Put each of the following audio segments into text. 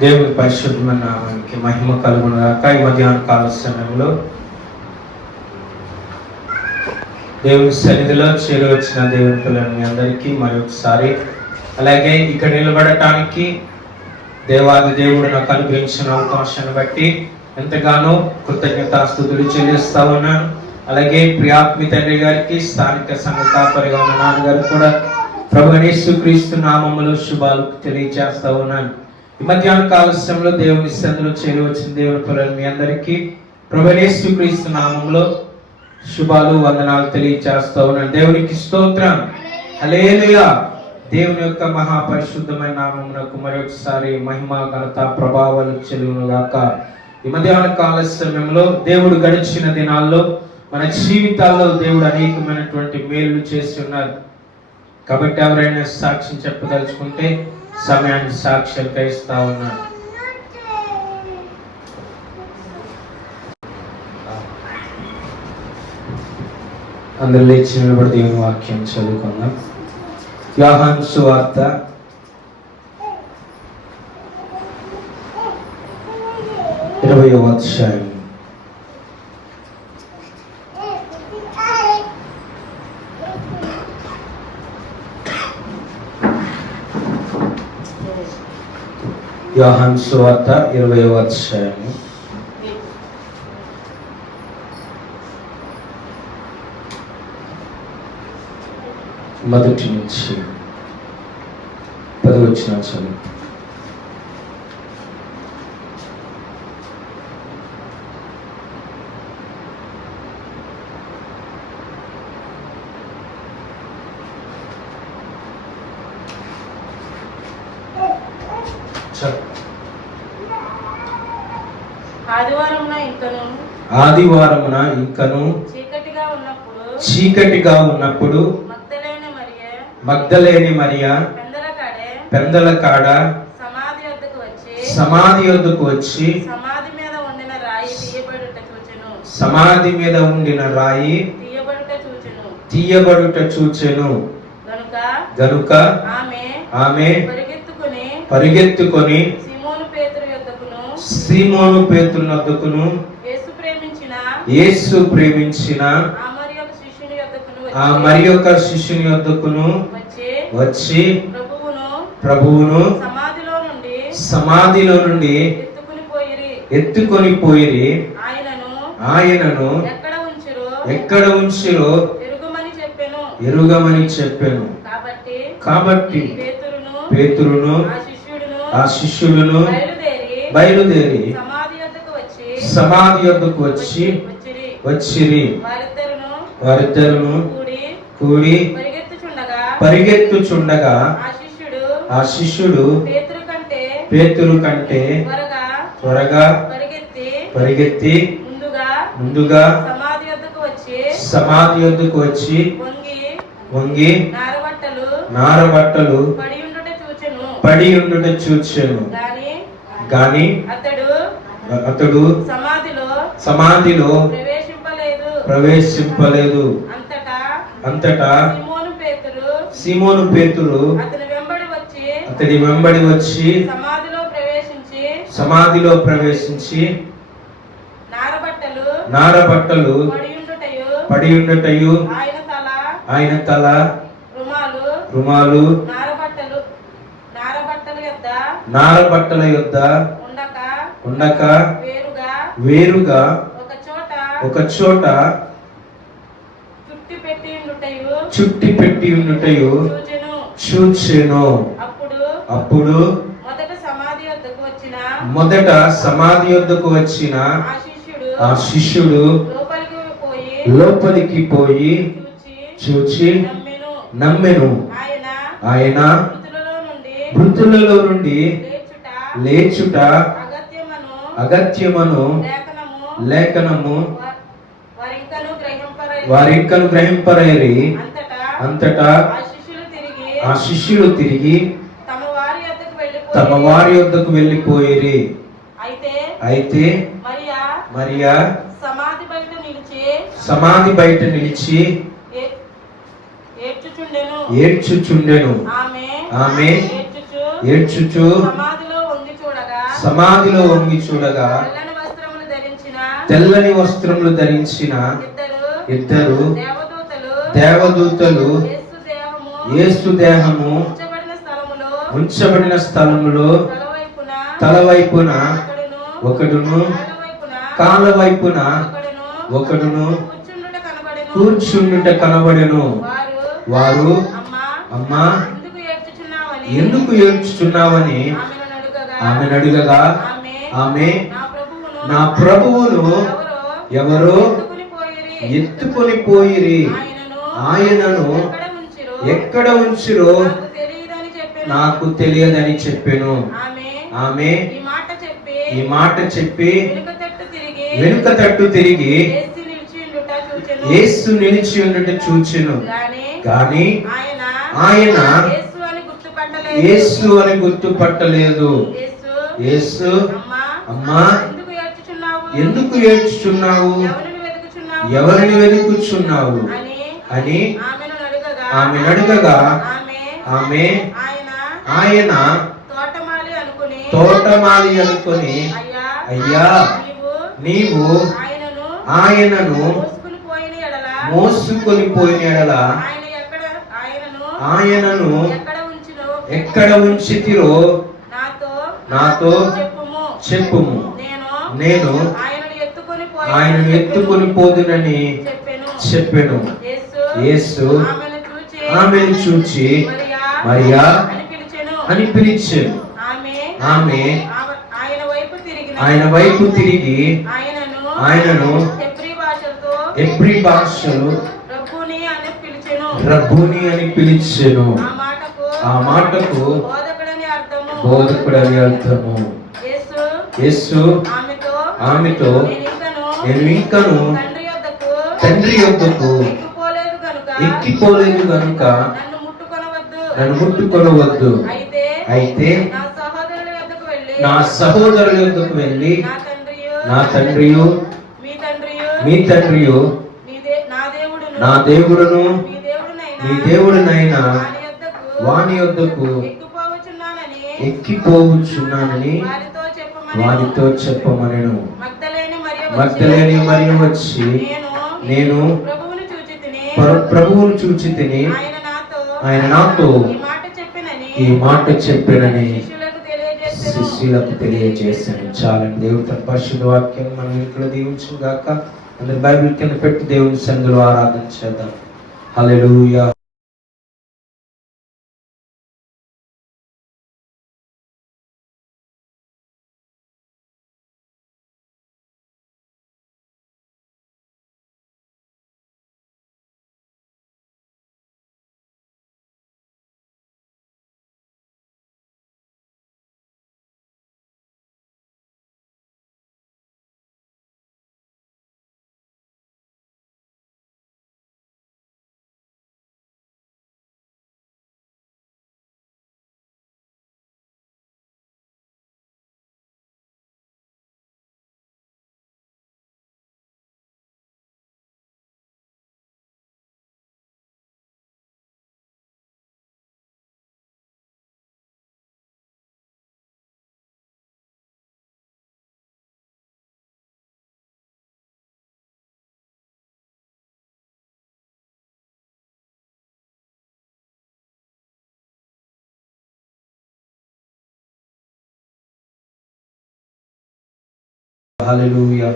దేవుని పరిశుద్ధమైన నామానికి మహిమ కలుగునుగాక. ఈ మధ్యాహ్న కాల సమయంలో దేవుని సన్నిధిలో చేరవచ్చిన దేవుని పిల్లలు మీ అందరికీ మరొకసారి, అలాగే ఇక్కడ నిలబడటానికి దేవాది దేవుడు నాకు అనుగ్రహించిన అవకాశాన్ని బట్టి ఎంతగానో కృతజ్ఞతాస్తుతులు చెల్లిస్తా ఉన్నాను. అలాగే ప్రియాత్మి తండ్రి గారికి, స్థానిక సంఘ కాపరిగా ఉన్న నాన్నగారు కూడా ప్రభువైన యేసుక్రీస్తు నామములో శుభాలు తెలియజేస్తా ఉన్నాను. ఈ మధ్యాహ్న కాల సమయంలో దేవుని సన్నిధిలో చేరవచ్చిన దేవుని పిల్లలు మీ అందరికీ ప్రభువైన యేసుక్రీస్తు నామములో శుభాలు వందనాలు తెలియజేస్తా ఉన్నాను. దేవునికి స్తోత్రం, హల్లెలూయా. దేవుని యొక్క మహాపరిశుద్ధమైన నామమునకు మరొకసారి మహిమ, ఘనత, ప్రభావాలు చెల్లునుగాక. ఈ మధ్యాహ్న కాల సమయంలో దేవుడు గడిచిన దినాల్లో మన జీవితాల్లో దేవుడు అనేకమైనటువంటి మేలు చేసి ఉన్నారు. కాబట్టి ఎవరైనా సాక్ష్యం చెప్పదలుచుకుంటే సమయాన్ని సాక్ష్యాలుగా ఇస్తా ఉన్నాను. అందరూ లేచి నిలబడి దేవుని వాక్యం చదువుకుందాం. యోహాను సువార్త 20వ అధ్యాయం. యోహాను సువార్త 20వ అధ్యాయం మొదటి నుంచి 10 వచనాలు చదువు. ఆదివారమున ఇంకను చీకటిగా ఉన్నప్పుడు మగ్దలేని మరియా పెందల కాడ సమాధి యొద్దకు వచ్చి సమాధి మీద ఉండిన రాయి తీయబడుట చూచెను. గనుక ఆమె పరిగెత్తుకొని సీమోను పేతురు యొద్దకును యేసు ప్రేమించిన ఆ మరి యొక్క శిష్యుని యొద్దకును వచ్చి ప్రభువును సమాధిలో నుండి ఎత్తుకొని పోయిరి. ఆయనను ఎక్కడ ఉంచిరో ఎరుగమని చెప్పెను. కాబట్టి పేతురును ఆ శిష్యులను బయలుదేరి సమాధి యొద్దకు వచ్చిరి. వారిద్దరును కూడి పరిగెత్తుచుండగా ఆ శిష్యుడు పేతురు కంటే త్వరగా పరిగెత్తి ముందుగా సమాధి యొద్దకు వచ్చి వంగి నారబట్టలు పడి ఉండుట చూచెను. గాని అతడు సమాధిలో ప్రవేశింపలేదు. అంతటా సీమోను పేతురు అతడి వెంబడి వచ్చి సమాధిలో ప్రవేశించి నారబట్టలు పడి ఉండుటయు ఆయన తల రుమాలు నారబట్టల యొద్ద ఉండక వేరుగా ఒక చోట చుట్టి పెట్టి ఉండుటయు చూచెను. అప్పుడు మొదట సమాధి యొద్దకు వచ్చిన ఆ శిష్యుడు లోపలికి పోయి చూచి నమ్మెను. ఆయన మృతులలో నుండి లేచుట అగత్యమను లేఖనము వారింకను గ్రహింపరైరి. అంతటా ఆ శిష్యులు తిరిగి తమ వారి యొద్దకు వెళ్ళిపోయిరి. అయితే మరియా సమాధి బయట నిలిచి ఏడ్చుచుండెను. ఆమె ఏడ్చుచు సమాధిలో వంగి చూడగా తెల్లని వస్త్రములు ధరించిన ఇద్దరు దేవదూతలు యేసు దేహము ఉంచబడిన స్థలములో తలవైపున ఒకడును కాళ్ళ వైపున ఒకడును కూర్చుండుట కనబడెను. వారు అమ్మా ఎందుకు ఏడ్చుచున్నావని ఆమెను అడుగగా ఆమె నా ప్రభువును ఎవరో ఎత్తుకొని పోయిరి, ఆయనను ఎక్కడ ఉంచిరో నాకు తెలియదని చెప్పెను. ఆమె ఈ మాట చెప్పి వెనుక తట్టు తిరిగి యేసు నిలిచి ఉండుట చూచెను. గాని ఆయన యేసు అని గుర్తుపట్టలేదు. యేసు అమ్మా ఎందుకు ఏడ్చుచున్నావు, ఎవరిని వెతుకుచున్నావు అని ఆమె అడగగా ఆమె ఆయన తోటమాలి అనుకొని అయ్యా నీవు ఆయనను మోసుకొని పోయిన ఎడల ఆయనను ఎక్కడ ఉంచితిరో నాతో చెప్పుము, నేను ఆయనను ఎత్తుకొని పోదునని చెప్పెను. యేసు ఆమెను చూచి మరియా అని పిలిచెను. ఆమె ఆయన వైపు తిరిగి ఆయనను హెబ్రీ భాషలో రబ్బూని అని పిలిచెను. ఆ మాటకు బోధకుడని అర్థము. యేసు ఆమెతో నేను ఇంకను తండ్రి యొద్దకు ఎక్కిపోలేదు గనుక నన్ను ముట్టుకొనవద్దు. అయితే నా సహోదరుల యొద్దకు వెళ్ళి నా తండ్రియు మీ తండ్రియు నా దేవుడును మీ దేవుడునైనా వాని యొద్దకు ఎక్కిపోవచ్చున్నానని వారితో చెప్పమనెను. మగ్దలేని మరియ వచ్చి నేను ప్రభువును చూచి తిని ఆయన నాతో ఈ మాట చెప్పినని శిష్యులకు తెలియజేశాను. చాలని దేవుడు తన పరిశుద్ధ వాక్యం మనం ఇంట్లో దీవించు గాక. అందరు బైబిల్ కింద పెట్టి దేవుని సన్నిధిలో ఆరాధన చేద్దాం. హల్లెలూయా. హల్లెలూయా.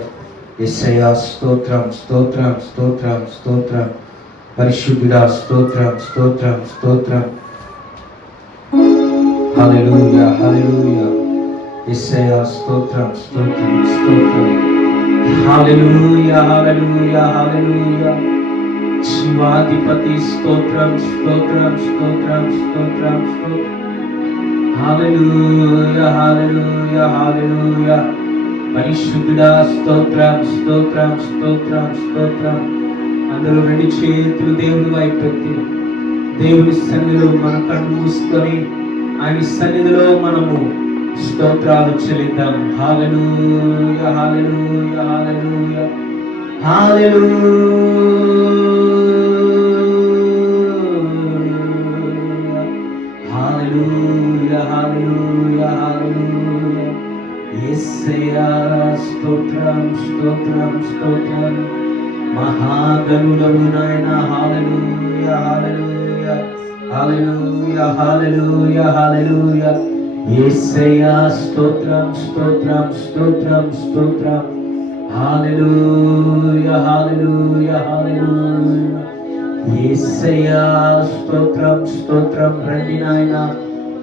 యేసయ్యా స్తోత్రం స్తోత్రం స్తోత్రం స్తోత్రం. పరిశుద్ధుడా స్తోత్రం స్తోత్రం స్తోత్రం. హల్లెలూయా హల్లెలూయా. యేసయ్యా స్తోత్రం స్తోత్రం స్తోత్రం. హల్లెలూయా హల్లెలూయా హల్లెలూయా. జీవాధిపతి స్తోత్రం స్తోత్రం స్తోత్రం స్తోత్రం స్తోత్రం. హల్లెలూయా హల్లెలూయా హల్లెలూయా. పరిశుద్ధుడా స్తోత్రం స్తోత్రం స్తోత్రం స్తోత్రం. అందరూ రెండు చేతులు దేవుని వైపు ఎత్తి దేవుని సన్నిధిలో మన కన్ను మూసుకొని ఆయన సన్నిధిలో మనము స్తోత్రాలు చెల్లిద్దాం. హల్లెలూయా హల్లెలూయా హల్లెలూయా హల్లెలూయా హల్లెలూయా హల్లెలూయా హల్లెలూయా యేసయ్యా స్తోత్రం స్తోత్రం స్తోత్రం. మహాగణుడవు నాయన. హల్లెలూయా హల్లెలూయా హల్లెలూయా హల్లెలూయా హల్లెలూయా. యేసయ్యా స్తోత్రం స్తోత్రం స్తోత్రం స్తోత్రం. హల్లెలూయా హల్లెలూయా హల్లెలూయా. యేసయ్యా స్తోత్రం స్తోత్రం. రండి నాయన,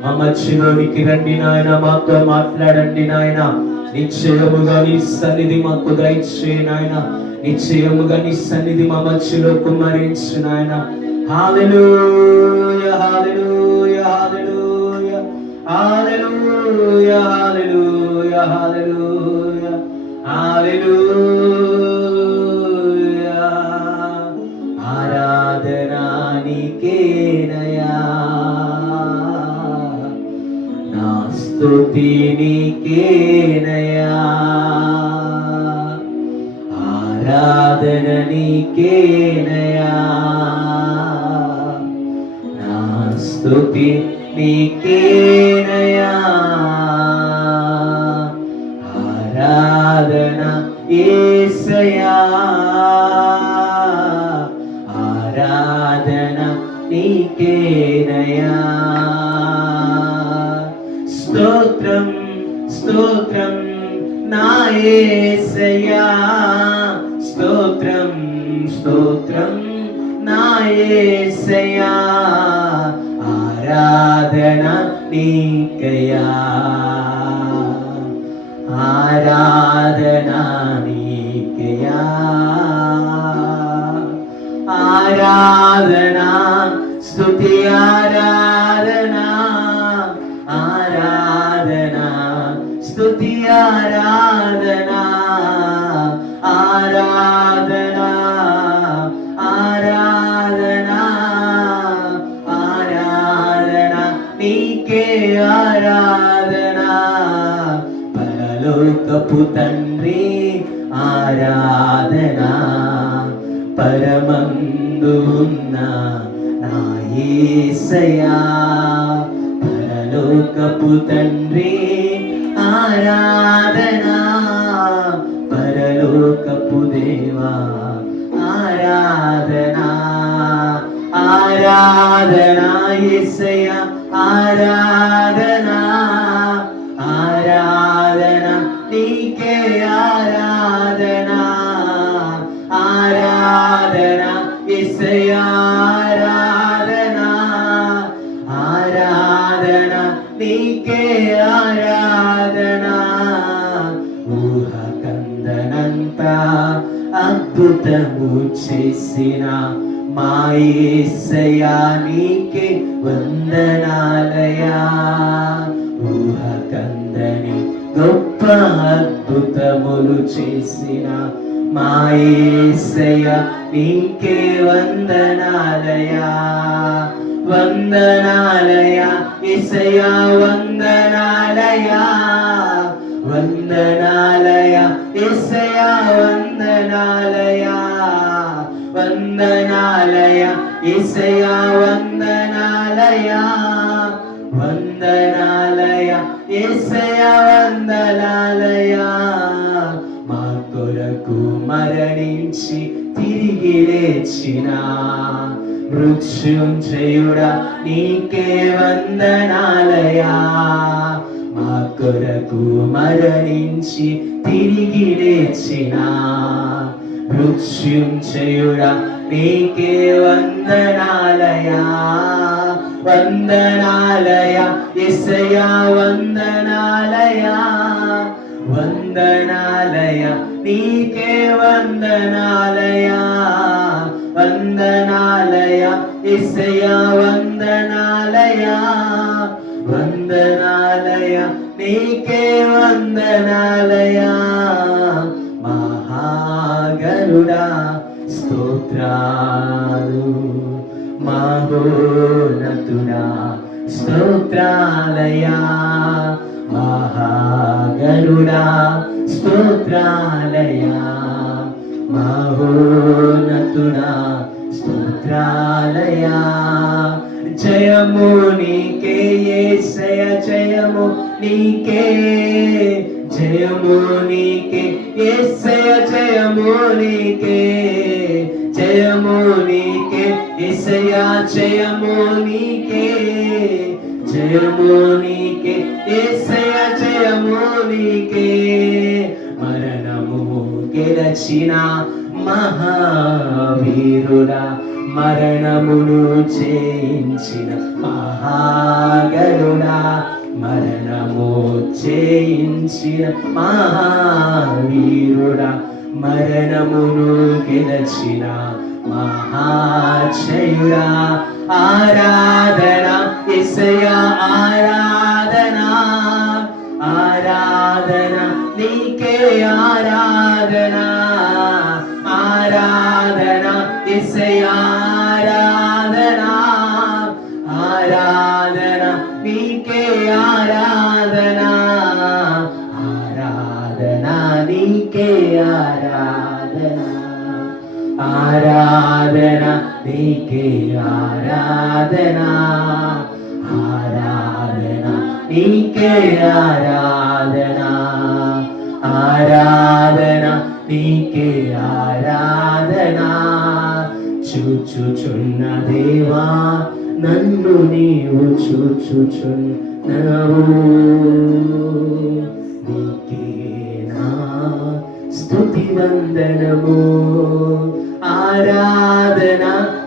మా మధ్యలోనికి రండి నాయన, మాతో మాట్లాడండి నాయన. నిశ్చయముగా నీ సన్నిధి మాకు దయచే నాయన. నిశ్చయముగా నీ సన్నిధి మా మధ్యలో కుమ్మరించు నాయన. హల్లెలూయా హల్లెలూయా హల్లెలూయా హల్లెలూయా హల్లెలూయా హల్లెలూయా హల్లెలూయా. ఆరాధనా నీకేనయా, నా స్తుతి నీకేనయా. ఆరాధన నీకేనయా, నా స్తుతి నీకేనయా. ఆరాధన యేసయ్యా, ఆరాధన నీకేనయా. స్తోత్రం స్తోత్రం నా యేసయ్యా, స్తోత్రం స్తోత్రం నా యేసయ్యా. ఆరాధన నీకయ్యా, ఆరాధన నీకయ్యా. ఆరాధన స్తుతి ఆరాధన, ఆరాధన స్తుతి ఆరాధన. ఆరాధన ఆరాధన ఆరాధన నీకే ఆరాధన. పరలోకపు తండ్రి ఆరాధన, పరమందు ఉన్న నా యేసయ్యా. పరలోకపు తండ్రి ఆరాధన, పరలోకపు దేవా ఆరాధన. ఆరాధన యేసయ్యా, ఆరాధన ఆరాధన నీకే ఆరాధన. ఆరాధన యేసయ్యా, ఆరాధన ఆరాధన నీకే ఆరాధన. ఊహ కందనంత అద్భుతము చేసిన మా యేసయ్యా నీకే వందనాలయా. ఊహ కందని గొప్ప అద్భుతములు చేసిన మా యేసయ్యా నీకే వందనాలయా. వందనాలయా యేసయ్యా, వందనాలయా వందనాలయా యేసయ్యా, వందనాలయా వందనాలయా యేసయ్యా, వందనాలయా వందనాలయా యేసయ్యా, వందనాలయా. మా కొరకు మరణించి తిరిగి లేచిన మృత్యుంజయుడా నీకే వందనాలయా. మా కొరకు మరణించి తిరిగి లేచిన మృత్యుంజయుడా నీకే వందనాలయా. వందనాలయా యేసయ్యా, వందనాలయా వందనాలయా నీకే వందనాలయా. వందనాలయా యేసయ్యా, వందనాలయా వందనాలయా నీకే వందనాలయా. మహాగరుడా స్తోత్రాలు, మహోన్నతుడా స్తోత్రాలయా. మహాగరుడా స్తోత్రాలయా, మహోన్నతుడా స్తోత్రాలయా. జయము నీకే యేసయ్య, జయము నీకే, జయము నీకే యేసయ్య జయము నీకే, జయము నీకే యేసయ్య జయము నీకే, జయము నీకే యేసయ్య జయము నీకే. మరణము గెలచిన మహావీరుడా, మరణమును జయించిన మహాగరుడా, మరణము జయించిన మహావీరుడా, మరణమును గెలచిన మహాజయుడా. ఆరాధన యేసయ్య ఆరాధన, ఆరాధన నీకే ఆరాధన, ఆరాధన యేసయ్య ఆరాధన, ఆరాధన నీకే ఆరాధన, ఆరాధన నీకే ఆరాధన, ఆరాధన నీకే ఆరాధన, ఆరాధన నీకే ఆరాధన, ఆరాధన నీకే ఆరాధన. చూచుచున్న దేవా నన్ను నీవు చూచుచున్నావు, నీకే నా స్తుతి వందనము. ఆరాధన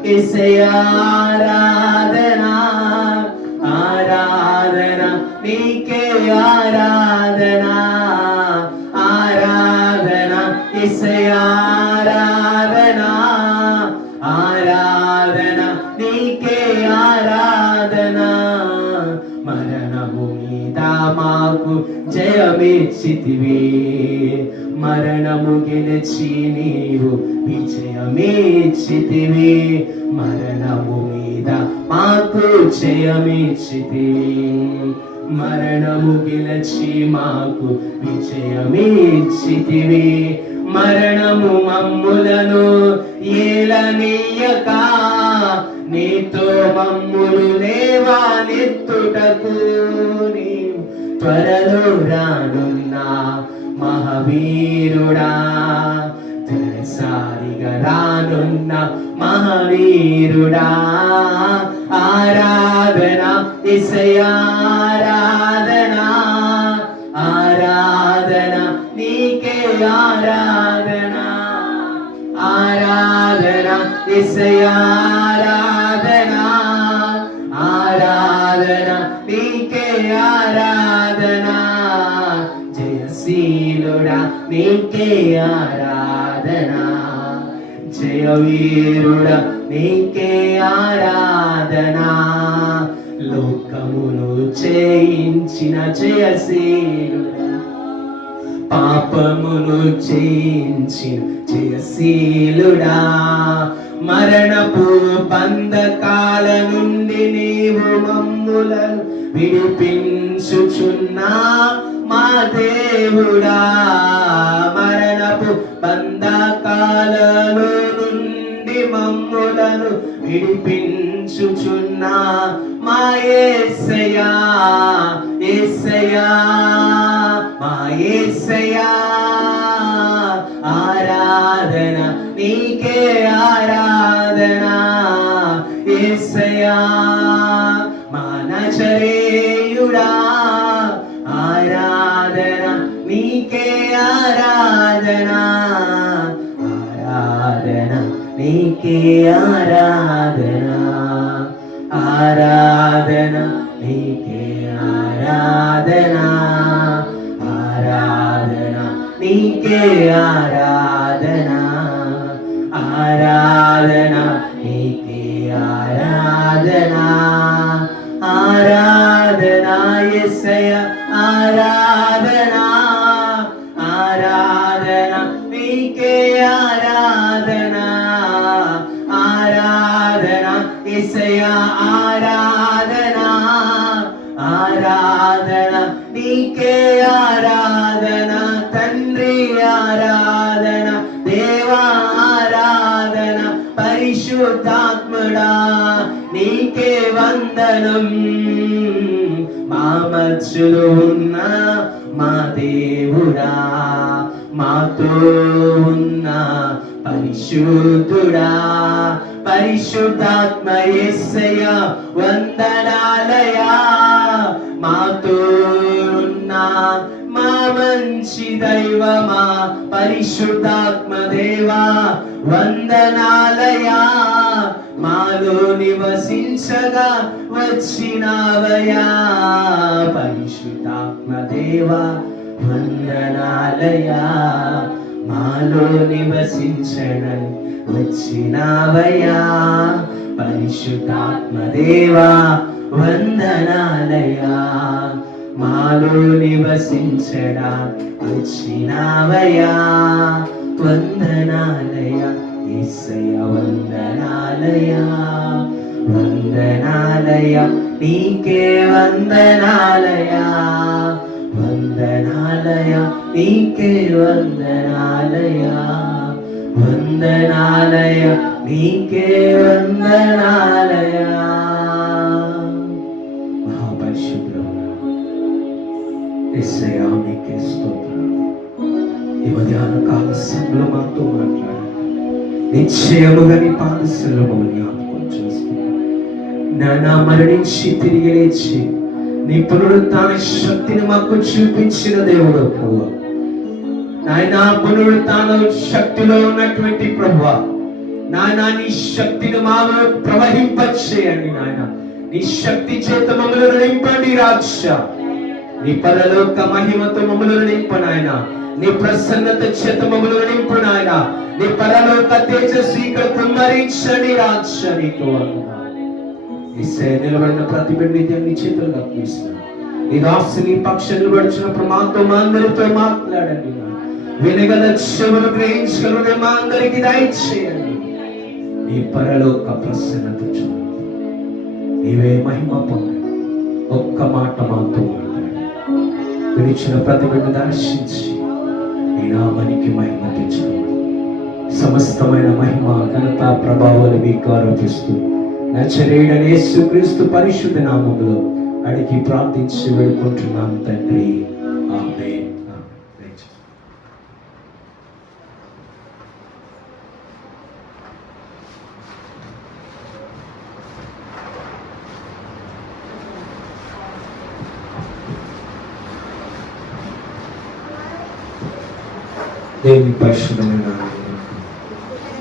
యేసయ్య ఆరాధన, ఆరాధన నీకే ఆరాధన, ఆరాధన యేసయ్య ఆరాధన, ఆరాధన నీకే ఆరాధన. మరణము మీద మాకు జయమిచ్చితివి, మరణము గెలిచి నీవు విజయమిచ్చితివి, మరణము మీద మాకు జయమిచ్చితివి, మరణము గెలిచి మాకు విజయమిచ్చితివి. మరణము మమ్ములను ఏలనీయక, నీతో మమ్ములు లేవానెత్తుటకు నీవు త్వరలో రానున్నా మహావీరుడా, తొలిసారిగా రానున్న మహావీరుడా. ఆరాధన యేసయ్య ఆరాధన, ఆరాధన నీకే ఆరాధన, ఆరాధన యేసయ్య ఆరాధన, ఆరాధన నీకే ఆరాధన. జయశీలుడా నీకే ఆరాధన, జయవీరుడా నీకే ఆరాధన. లోకమును జయించిన జయశీలుడా, పాపమును జయించిన జయశీలుడా, మరణపు బంధకాల నుండి నీవు మమ్ములను విడిపించుచున్నా మా దేవుడా. మరణపు బంధకాలలో నుండి మమ్ములను విడిపించుచున్నా మా యేసయ్యా, యేసయ్యా మా యేసయ్యా. ఆరాధన నీకే ఆరాధన యేసయ్యా, మా నజరేయుడా. ఆరాధన నీకే ఆరాధన, ఆరాధన నీకే ఆరాధన, ఆరాధన నీకే ఆరాధన, ఆరాధన నీకే ఆరాధన, ఆరాధన నీకే ఆరాధన, ఆరాధన యేసయ్య ఆరాధన, ఆరాధన నీకే ఆరాధన, ఆరాధన యేసయ్య ఆరాధన, ఆరాధన నీకే ఆరాధన. తండ్రి ఆరాధన, దేవా ఆరాధన, పరిశుద్ధాత్ముడా నీకే వందనం. మా మధ్యలో ఉన్న మా దేవుడా, మాతో ఉన్న పరిశుద్ధుడా, పరిశుద్ధాత్మ యేసయ్య వందనాలయా. మాతో ఉన్న మా మంచి దైవమా, పరిశుద్ధాత్మ దేవా వందనాలయా. మాలో నివసించగా వచ్చినావయా, పరిశుద్ధాత్మ దేవా వందనాలయా. మాలో నివసించడం వచ్చినావయా, పరిశుద్ధాత్మ దేవా వందనాలయా. మాలో నివసించడా వచ్చినావయా, వందనాలయా. యేసయ్య వందనాలయా, వందనాలయా. నీకే వందనాలయా, వందనాలయా. నీకే వందనాలయా, వందనాలయా. నీకే వందనాలయా. మహాపరిశుద్ధుడా యేసయ్యా నీకే స్తోత్రం. ఈ మధ్యాహ్న కాల సమయంలో మాతో మాట్లాడాలి. నిశ్చయముగా నీ పాదశీలలో జ్ఞాపకం చేసుకున్నాను. నా మరణించి తిరిగి లేచి నీ పునరుత్థాన శక్తిని మాకు చూపించిన దేవుడు ప్రభువా. నాయన పునరుత్థాన శక్తిలో ఉన్నటువంటి ప్రభువా, నాయన నీ శక్తిని మాలో ప్రవహింపచేయండి. నాయన నీ శక్తి చేత మమ్మల్ని నింపండి రాజా. నీ పరలోక మహిమతో మమ్మల్ని నింపు నాయన. నీ ప్రసన్నత చేత మమ్మల్ని నింపు నాయన. నీ పరలోక తేజస్సు ఇక్కడ కుమ్మరించండి రాజా. నీతో నిలబడిన ప్రతి బిడ్డ నీ చేతులకు అప్పగిస్తున్నాను. నీ దాసు నీ పక్షం నిలబడుచున్నప్పుడు మాతో మా అందరితో మాట్లాడండి. వినగల చెవులు గ్రహించగల మా అందరికి దయచేయండి. నీ పరలోక ప్రసన్నత చూడండి. నీవే మహిమ పొందండి. ఒక్క మాట మాతో మాట్లాడండి. వినిచిన ప్రతి బిడ్డ దర్శించి నీ నామానికి మహిమ తెచ్చుకోండి. సమస్తమైన మహిమ ఘనత ప్రభావాలు మీకు ఆరోపిస్తూ నజరేయుడైన యేసుక్రీస్తు పరిశుద్ధ నామములో అడిగి ప్రార్థించి వేడుకుంటున్నాను తండ్రి, ఆమేన్. దేవుని పరిశుద్ధమైన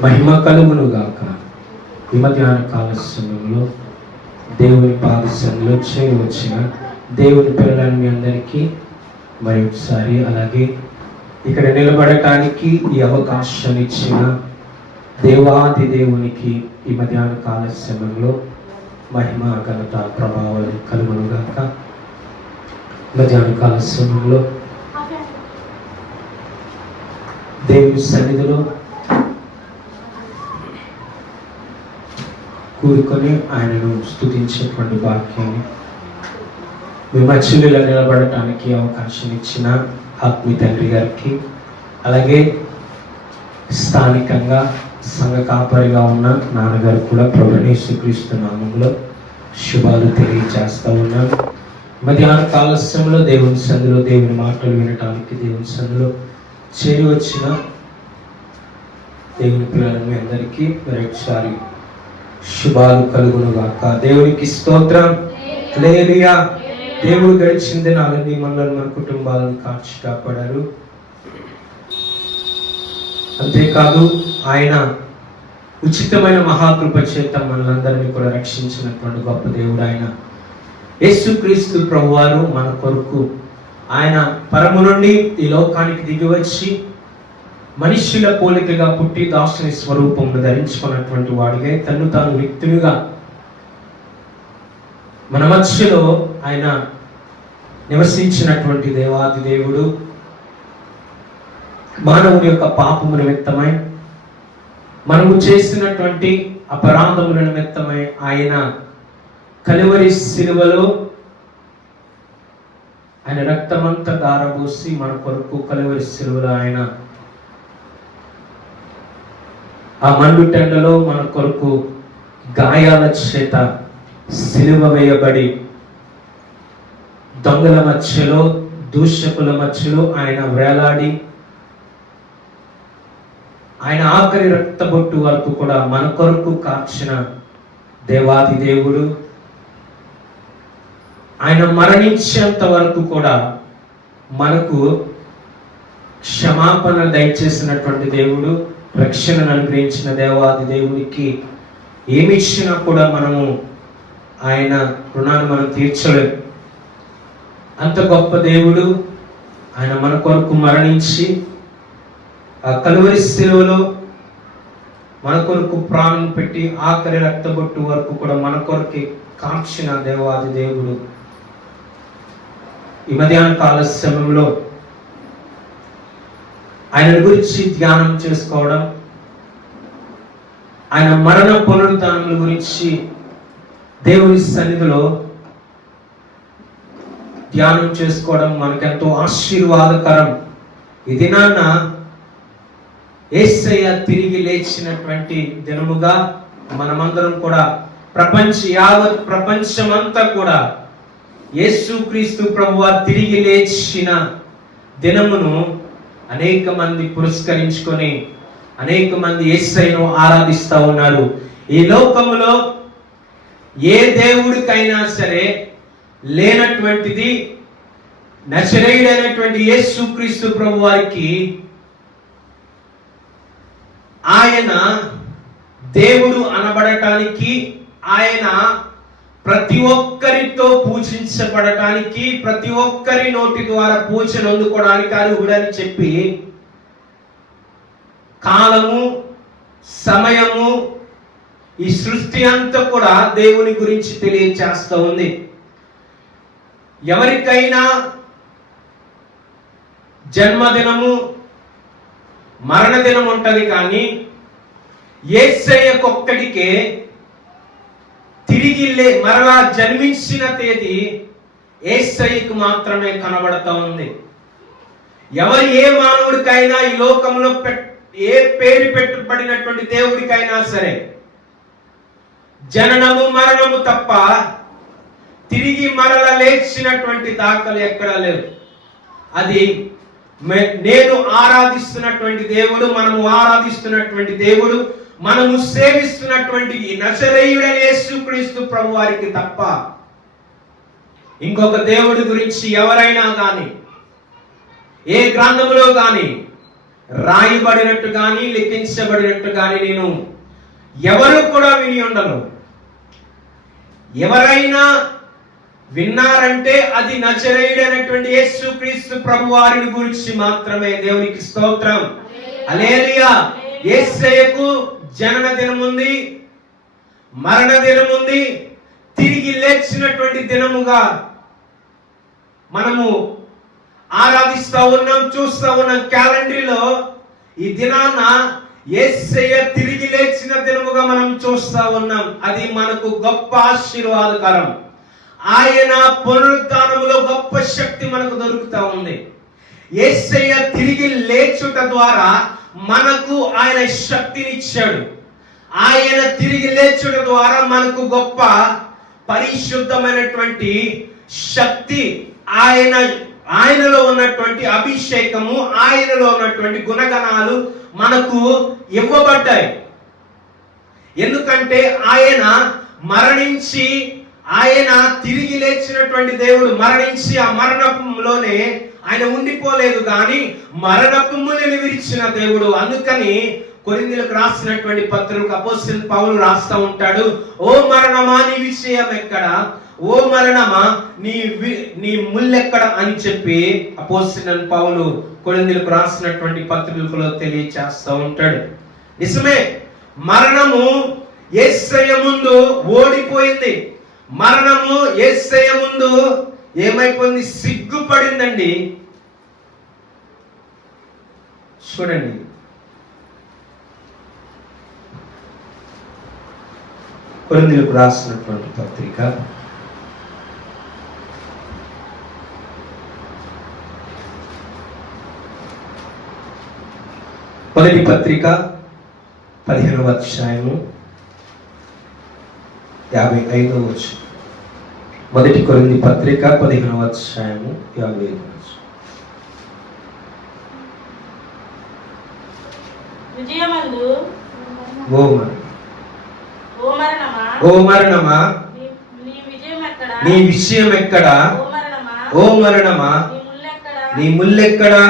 మహిమ కలుగును గాక. ఈ మధ్యాహ్న కాల సమయంలో దేవుని పాదశంలో చేరి వచ్చిన దేవుని పిల్లలని మీ అందరికీ మరి ఒకసారి, అలాగే ఇక్కడ నిలబడటానికి ఈ అవకాశాన్ని ఇచ్చిన దేవాది దేవునికి ఈ మధ్యాహ్న కాల సమయంలో మహిమ ఘనత ప్రభావాలు కలుగును గాక. మధ్యాహ్న కాల సమయంలో దేవుని సన్నిధిలో కూరుకొని ఆయనను స్తుతించేటువంటి వాక్యాన్ని మీ మధ్యలో నిలబడటానికి అవకాశం ఇచ్చిన ఆత్మీయ తండ్రి గారికి, అలాగే స్థానికంగా సంఘ కాపరిగా ఉన్న నాన్నగారు కూడా ప్రభువైన యేసుక్రీస్తు నామములో శుభాలు తెలియజేస్తూ ఉన్నాను. మధ్యాహ్న కాల సమయంలో దేవుని సందులో దేవుని మాటలు వినటానికి దేవుని సందులో చేరి వచ్చిన దేవుని పిల్లలు మీ అందరికీ మరొకసారి శుభాలు కలుగును గాక. దేవునికి స్తోత్రం. హల్లెలూయా. దేవుడు గడిచిన దినాలని మనల్ని మన కుటుంబాలను కాచి కాపాడారు. అంతేకాదు ఆయన ఉచితమైన మహాకృప చేత మనలందరినీ కూడా రక్షించినటువంటి గొప్ప దేవుడు ఆయన యేసుక్రీస్తు ప్రభువారు. మన కొరకు ఆయన పరము నుండి ఈ లోకానికి దిగి వచ్చి మనుష్యుల పోలికగా పుట్టి దాసుని స్వరూపమును ధరించుకున్నటువంటి వాడిగా తను తాను వ్యక్తులుగా మన మధ్యలో ఆయన నివసించినటువంటి దేవాది దేవుడు మానవుని యొక్క పాపము నిమిత్తమై, మనము చేసినటువంటి అపరాధముల నిమిత్తమై ఆయన కలువరి శిలువలో ఆయన రక్తమంతా దారబోసి మన కొరకు కలువరి శిలువలో ఆయన ఆ మండుటెండలో మన కొరకు గాయాల చేత సిలువ వేయబడి దొంగల మధ్యలో, దూషకుల మధ్యలో ఆయన వేలాడి ఆయన ఆఖరి రక్తబొట్టు వరకు కూడా మన కొరకు కార్చిన దేవాది దేవుడు, ఆయన మరణించేంత వరకు కూడా మనకు క్షమాపణ దయచేసినటువంటి దేవుడు, రక్షణను అనుగ్రహించిన దేవాది దేవునికి ఏమి ఇచ్చినా కూడా మనము ఆయన రుణాన్ని మనం తీర్చలేము. అంత గొప్ప దేవుడు. ఆయన మన కొరకు మరణించి ఆ కలువరి శిలువలో మన కొరకు ప్రాణం పెట్టి ఆఖరి రక్తబొట్టు వరకు కూడా మన కొరకు కాంక్షిన దేవాది దేవుడు. ఈ మధ్యాహ్న కాల సమయంలో ఆయన గురించి ధ్యానం చేసుకోవడం, ఆయన మరణ పునరుద్ధానముల గురించి దేవుని సన్నిధిలో ధ్యానం చేసుకోవడం మనకెంతో ఆశీర్వాదకరం. ఈ దినాన్న యేసయ్య తిరిగి లేచినటువంటి దినముగా మనమందరం కూడా యావత్ ప్రపంచమంతా కూడా యేసుక్రీస్తు ప్రభువు తిరిగి లేచిన దినమును అనేక మంది పురస్కరించుకొని అనేక మంది యేసయ్యను ఆరాధిస్తూ ఉన్నారు. ఈ లోకములో ఏ దేవుడికైనా సరే లేనటువంటిది నజరేయుడైనటువంటి యేసుక్రీస్తు ప్రభు వారికి ఆయన దేవుడు అనబడటానికి, ఆయన ప్రతి ఒక్కరితో పూజించబడటానికి, ప్రతి ఒక్కరి నోటి ద్వారా పూజను అందుకోవడానికి అర్హుడని చెప్పి కాలము, సమయము, ఈ సృష్టి అంతా కూడా దేవుని గురించి తెలియచేస్తూ ఉంది. ఎవరికైనా జన్మదినము, మరణదినం ఉంటది, కానీ యేసయ్యకొక్కడికే తిరిగి మరలా జన్మించిన తేదీ యేసయ్యకు మాత్రమే కనబడతా ఉంది. ఏ మానవుడికైనా ఈ లోకంలో ఏ పేరు పెట్టబడినటువంటి దేవుడికైనా సరే జననము మరణము తప్ప తిరిగి మరల లేచినటువంటి దాఖలు ఎక్కడా లేవు. అది నేను ఆరాధిస్తున్నటువంటి దేవుడు, మనము ఆరాధిస్తున్నటువంటి దేవుడు, మనము సేవిస్తున్నటువంటి ఈ నజరేయుడైన యేసుక్రీస్తు ప్రభు వారికి తప్ప ఇంకొక దేవుడి గురించి ఎవరైనా కానీ ఏ గ్రంథములో కానీ రాయబడినట్టు కానీ లిఖించబడినట్టు కానీ నేను ఎవరు కూడా విని ఉండరు. ఎవరైనా విన్నారంటే అది నజరేయుడైనటువంటి యేసుక్రీస్తు ప్రభు వారిని గురించి మాత్రమే. దేవునికి స్తోత్రం, హల్లెలూయా. యేసయ్యకు జనన దినముంది, మరణ దినముంది, తిరిగి లేచినటువంటి దినముగా మనము ఆరాధిస్తూ ఉన్నాం, చూస్తూ ఉన్నాం. క్యాలెండర్లో ఈ దినాన యేసయ్య తిరిగి లేచిన దినముగా మనం చూస్తూ ఉన్నాం. అది మనకు గొప్ప ఆశీర్వాదకరం. ఆయన పునరుద్ధానములో గొప్ప శక్తి మనకు దొరుకుతా ఉంది. యేసయ్య తిరిగి లేచుట ద్వారా మనకు ఆయన శక్తినిచ్చాడు. ఆయన తిరిగి లేచుట ద్వారా మనకు గొప్ప పరిశుద్ధమైనటువంటి శక్తి, ఆయనలో ఉన్నటువంటి అభిషేకము, ఆయనలో ఉన్నటువంటి గుణగణాలు మనకు ఇవ్వబడ్డాయి. ఎందుకంటే ఆయన మరణించి, ఆయన తిరిగి లేచినటువంటి దేవుడు. మరణించి ఆ మరణంలోనే ఆయన ఉండిపోలేదు, కానీ మరణములను విరిచిన దేవుడు. అందుకని కొరింథీయులకు రాసినటువంటి పత్రిక అపోస్తలుడు పౌలు రాస్తా ఉంటాడు, ఓ మరణమా నీ విజయం ఎక్కడ, ఓ మరణమా నీ ముల్లెక్కడ అని చెప్పి అపోస్తలుడు పౌలు కొరింథీయులకు రాసినటువంటి పత్రికలో తెలియచేస్తూ ఉంటాడు. నిజమే, మరణము యేసయ్య ముందు ఓడిపోయింది. మరణము యేసయ్య ముందు ఏమైపోయింది? సిగ్గుపడిందండి. చూడండి, కొరింథీయులకు రాసినటువంటి పత్రిక 1వ పత్రిక 15వ అధ్యాయము 55వ వచనం. మొదటి కొరింథీ పత్రిక 15వ అధ్యాయము 55వ వచనం. విజయమందు ఓ మరణమా నీ విజయం ఎక్కడా? ఓ మరణమా నీ ముల్లెక్కడా?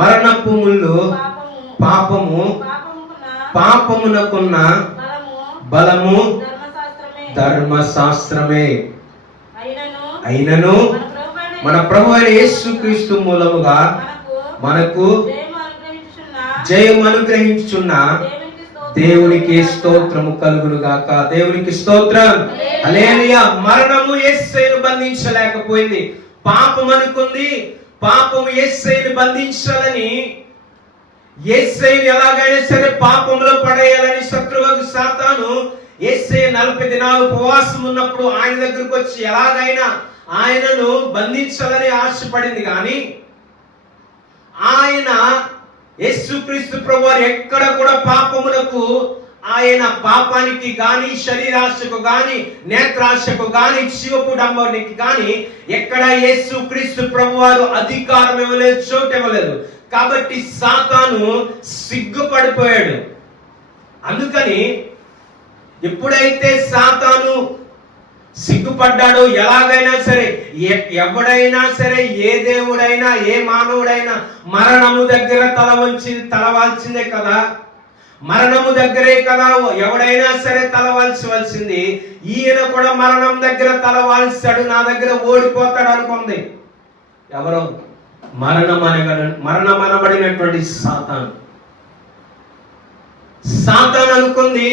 మరణపు ముళ్ళు పాపము, పాపమునకున్న బలము ధర్మశాస్త్రమే. అయినను మన ప్రభు అయిన యేసుక్రీస్తు మూలముగా మనకు జయం అనుగ్రహించుచున్న దేవునికి స్తోత్రము కలుగును గాక. దేవునికి స్తోత్రం. హల్లెలూయా. మరణము యేసయ్యను బంధించలేకపోయింది. పాపం అనుకుంది, పాపము యేసయ్యను బంధించాలని, యేసయ్యను ఎలాగైనా సరే పాపంలో పడేయాలని శత్రువుకు సాతాను యేసయ్య 40 దినాలు ఉపవాసం ఉన్నప్పుడు ఆయన దగ్గరకు వచ్చి ఎలాగైనా ఆయనను బంధించాలని ఆశపడింది. కానీ ఆయన యేసుక్రీస్తు ప్రభువారు ఎక్కడ కూడా పాపములకు, ఆయన పాపానికి గాని, శరీరాశకు గాని, నేత్రాశకు గాని, శివపుడంబానికి గాని ఎక్కడ యేసుక్రీస్తు ప్రభువారు అధికారం ఇవ్వలేదు, చోటు ఇవ్వలేదు. కాబట్టి సాతాను సిగ్గుపడిపోయాడు. అందుకని ఎప్పుడైతే సాతాను సిగ్గుపడ్డాడో, ఎలాగైనా సరే, ఎవడైనా సరే, ఏ దేవుడైనా, ఏ మానవుడైనా మరణము దగ్గర తలవాల్సిందే కదా. మరణము దగ్గరే కదా ఎవడైనా సరే తలవాల్సివలసింది. ఈయన కూడా మరణం దగ్గర తలవాల్సాడు, నా దగ్గర ఓడిపోతాడు అనుకుంది. ఎవరో మరణం అనబడినటువంటి సాతాను అనుకుంది,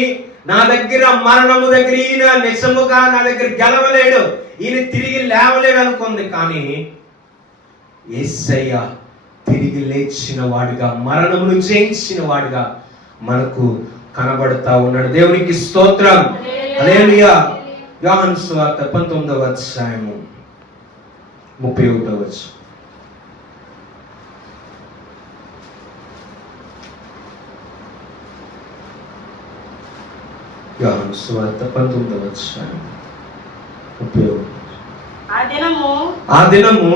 నా దగ్గర మరణము దగ్గర ఈయన నిజముగా నా దగ్గర గెలవలేడు, ఈయన తిరిగి లేవలేడు అనుకుంది. కానీ యేసయ్య తిరిగి లేచిన వాడిగా, మరణమును జయించిన వాడిగా మనకు కనబడతా ఉన్నాడు. దేవునికి స్తోత్రం. హల్లెలూయా. యోహాను సువార్త 19వ అధ్యాయము 31వ వచనం. యోహాను సువార్త 19వ అధ్యాయం 31. ఆ దినము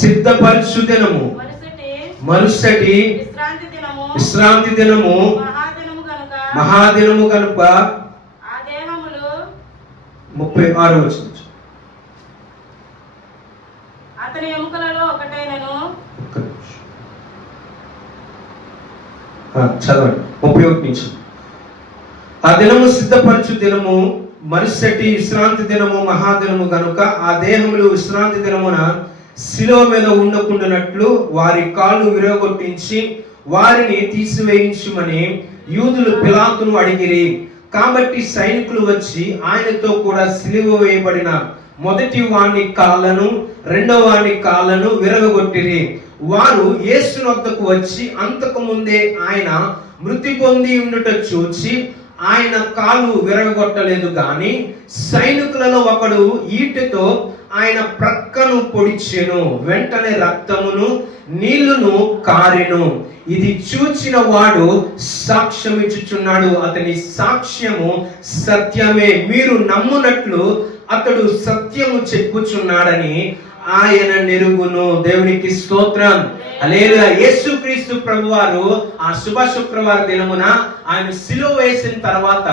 సిద్ధపరచు దినము, మరుసటి విశ్రాంతి దినము, మహాదినము కనుక 36వ వచనం. అతని ఎముకలలో ఒకటైనను, చదవండి 31 నుంచి. ఆ దినము సిద్ధపరచు దినము, మరుసటి విశ్రాంతి దినము, మహాదినము గనుక ఆ దేహములు విశ్రాంతి దినమున శిలువ మీద ఉండకుండానట్లు వారి కాళ్ళు విరగొట్టించి వారిని తీసివేయించుమని యూదులు పిలాతును అడిగిరి. కాబట్టి సైనికులు వచ్చి ఆయనతో కూడా సిలువ వేయబడిన మొదటి వాని కాళ్ళను, రెండవ వాని కాళ్ళను విరగొట్టిరి. వారు యేసు వద్దకు వచ్చి అంతకు ముందే ఆయన మృతి పొంది ఉండుట చూచి ఆయన కాళ్ళు విరగొట్టలేదు. గాని సైనికులలో ఒకడు ఈటెతో ఆయన ప్రక్కను పొడిచెను, వెంటనే రక్తమును నీళ్లును కారెను. ఇది చూచిన వాడు సాక్ష్యం ఇచ్చుచున్నాడు, అతని సాక్ష్యము సత్యమే, మీరు నమ్మునట్లు అతడు సత్యము చెప్పుచున్నాడని ఆయన నెరుగును. దేవునికి స్తోత్రం. హల్లెలూయా. యేసుక్రీస్తు ప్రభువారు ఆ శుభ శుక్రవారం దినమున ఆయన సిలువ వేసిన తర్వాత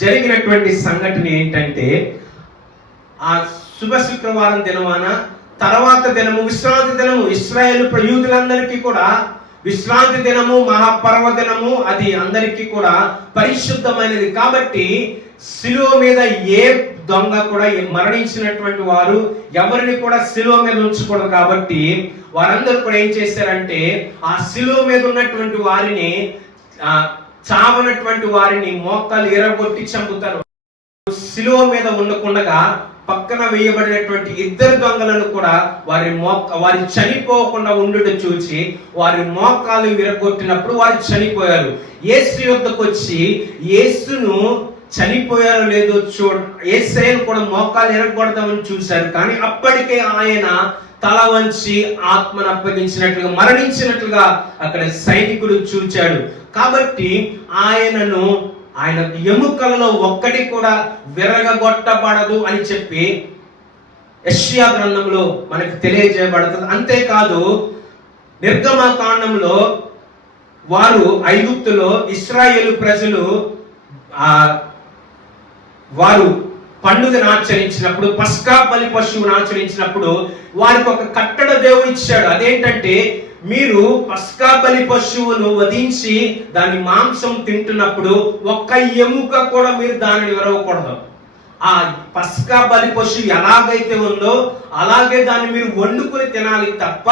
జరిగినటువంటి సంఘటన ఏంటంటే, ఆ శుభ శుక్రవారం దినమున తర్వాత దినము విశ్రాంతి దినము. ఇశ్రాయేలు యూదులందరికీ కూడా విశ్రాంతి దినము, మహాపర్వదినము, అది అందరికీ కూడా పరిశుద్ధమైనది. కాబట్టి శిలువ మీద ఏ దొంగ కూడా మరణించినటువంటి వారు ఎవరిని కూడా శిలువ మీద ఉంచకూడదు. కాబట్టి వారందరూ కూడా ఏం చేశారంటే, ఆ శిలువ మీద ఉన్నటువంటి వారిని, చావనటువంటి వారిని మోకాలు ఎరగొట్టి చంపుతారు. శిలువ మీద ఉండకుండా పక్కన వేయబడినటువంటి ఇద్దరు దొంగలను కూడా వారి చనిపోకుండా ఉండుట చూసి వారి మోకాలు విరగొట్టినప్పుడు వారు చనిపోయారు. యేసు యొద్దకు వచ్చి యేసును చనిపోయారో లేదో యేసయ్యను కూడా మోకాలు ఎరగొడదామని చూశారు. కానీ అప్పటికే ఆయన తల వంచి ఆత్మను అప్పగించినట్లుగా, మరణించినట్లుగా అక్కడ సైనికుడు చూచాడు. కాబట్టి ఆయనను ఆయన ఎముకలలో ఒక్కటి కూడా విరగగొట్టబడదు అని చెప్పి యెషయా గ్రంథంలో మనకు తెలియజేయబడుతుంది. అంతేకాదు నిర్గమకాండంలో వారు ఐగుప్తులో ఇశ్రాయేలు ప్రజలు వారు పండుగను ఆచరించినప్పుడు, పస్కా బలి పశువును ఆచరించినప్పుడు వారికి ఒక కట్టడ దేవుడు ఇచ్చాడు. అదేంటంటే, మీరు పస్కా బలి పశువును వధించి దాని మాంసం తింటున్నప్పుడు ఒక్క ఎముక కూడా మీరు దానిని విరవకూడదు. ఆ పస్కా బలి పశువు ఎలాగైతే ఉందో అలాగే దాన్ని మీరు వండుకుని తినాలి తప్ప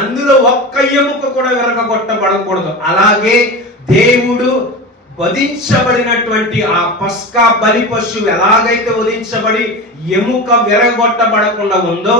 అందులో ఒక్క ఎముక కూడా విరగొట్టబడకూడదు. అలాగే దేవుడు వధించబడినటువంటి ఆ పస్కా బలి పశువు ఎలాగైతే వధించబడి ఎముక విరగొట్టబడకుండా ఉందో,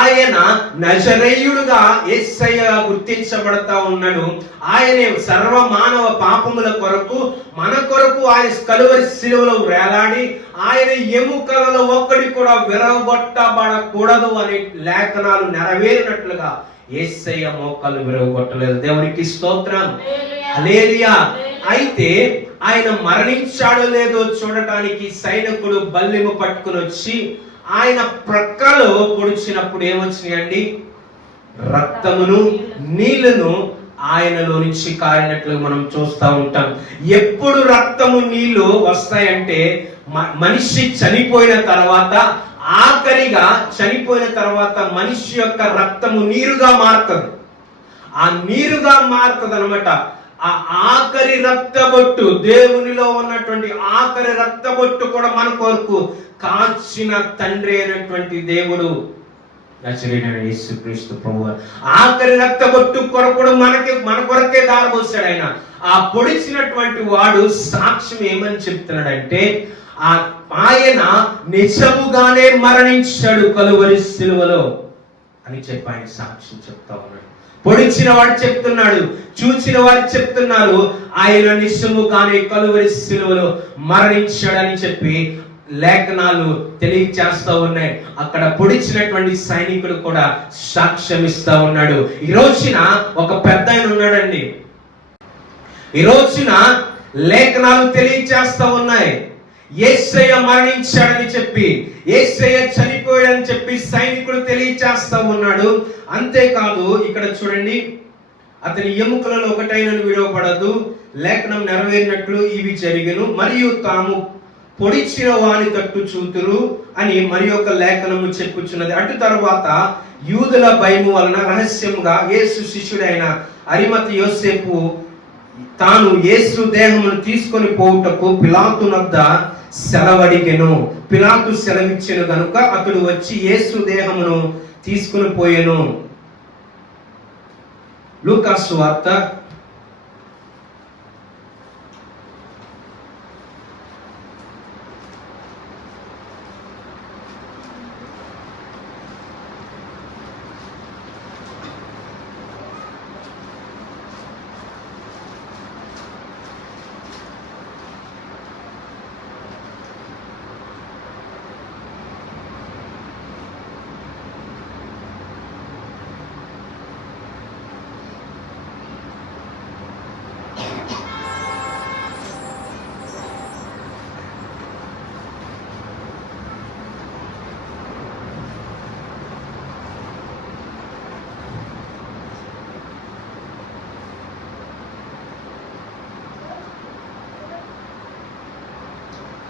ఆయన నజరేయుడుగా యేసయ్య గుర్తించబడతా ఉన్నాడు. ఆయనే సర్వ మానవ పాపముల కొరకు, మన కొరకు ఆయన కలువరి శిలువలో వేలాడి ఆయన ఎముకలలో ఒక్కడి కూడా విరగొట్టబడకూడదు అనే లేఖనాలు నెరవేరినట్లుగా యేసయ్య మోకాలు విరగొట్టలేదు. దేవునికి స్తోత్రం, హల్లెలూయా. అయితే ఆయన మరణించాడో లేదో చూడటానికి సైనికుడు బల్లెము పట్టుకుని వచ్చి ఆయన ప్రక్కలో పొడిచినప్పుడు ఏమొచ్చినాయండి? రక్తమును నీళ్లను ఆయనలో నుంచి కారినట్లు మనం చూస్తూ ఉంటాం. ఎప్పుడు రక్తము నీళ్లు వస్తాయంటే మనిషి చనిపోయిన తర్వాత, ఆఖరిగా చనిపోయిన తర్వాత మనిషి యొక్క రక్తము నీరుగా మారుతుంది. ఆ నీరుగా మారుతుంది అనమాట. ఆ ఆఖరి రక్తబొట్టు, దేవునిలో ఉన్నటువంటి ఆఖరి రక్తబొట్టు కూడా మన కొరకు కాచిన తండ్రి అయినటువంటి దేవుడు నజరేయుడైన యేసుక్రీస్తు ప్రభువు ఆఖరి రక్తబొట్టు కొరకు మన కొరకే దారబోసాడు. ఆయన ఆ పొడిచినటువంటి వాడు సాక్ష్యం ఏమని చెప్తున్నాడంటే, ఆయన నిజముగానే మరణించాడు కలువరి శిలువలో అని చెప్పి ఆయన సాక్ష్యం చెప్తా ఉన్నాడు. పొడిచిన వాడు చెప్తున్నాడు, చూచిన వారు చెప్తున్నారు, ఆయన నిజముగానే కలువరి శిలువలో మరణించాడని చెప్పి లేఖనాలు తెలియచేస్తా ఉన్నాయి. అక్కడ పొడిచినటువంటి సైనికుడు కూడా సాక్ష్యం ఇస్తా ఉన్నాడు. ఈ రోజున ఒక పెద్ద ఆయన ఉన్నాడండి. ఈ రోజున లేఖనాలు తెలియచేస్తా ఉన్నాయి. యేసయ్య మరణించాడని చెప్పి, యేసయ్య చనిపోయాడని చెప్పి సైనికుడు తెలియచేస్తా ఉన్నాడు. అంతేకాదు ఇక్కడ చూడండి, అతని ఎముకలలో ఒకటైన విడవబడదు, లేఖనం నెరవేరినట్లు ఇవి జరిగెను, మరియు తాము పొడిచిన వాని తట్టు చూతురు అని మరి ఒక లేఖనము చెప్పుచున్నది. అటు తర్వాత యూదుల భయము వలన రహస్యంగా యేసు శిష్యుడైన అరిమతయి యోసేపు తాను యేసు దేహమును తీసుకొని పోవుటకు పిలాతు వద్ద సెలవడిగెను. పిలాతు సెలవిచ్చెను గనుక అతడు వచ్చి యేసు దేహమును తీసుకుని పోయెను. లూకా సువార్త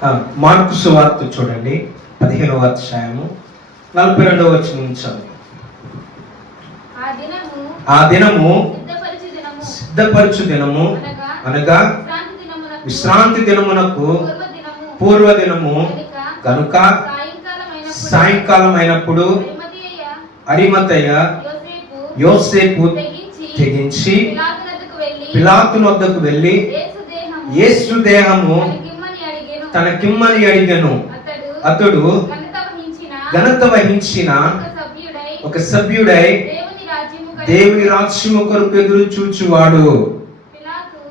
15 మార్కు సువార్త చూడండి 15వ అధ్యాయము 42వ వచనం నుంచి. ఆ దినము సిద్ధపరచు దినము అనగా విశ్రాంతి దినమునకు పూర్వ దినము గనుక సాయంకాలం అయినప్పుడు అరిమతయ యోసేపు తెగించి పిలాతు వద్దకు వెళ్ళి యేసు దేహము తనకిమ్మని అడిగెను. అతడు ఘనత వహించిన ఒక సభ్యుడై దేవుని రాజ్యము కొరకు ఎదురు చూచువాడు.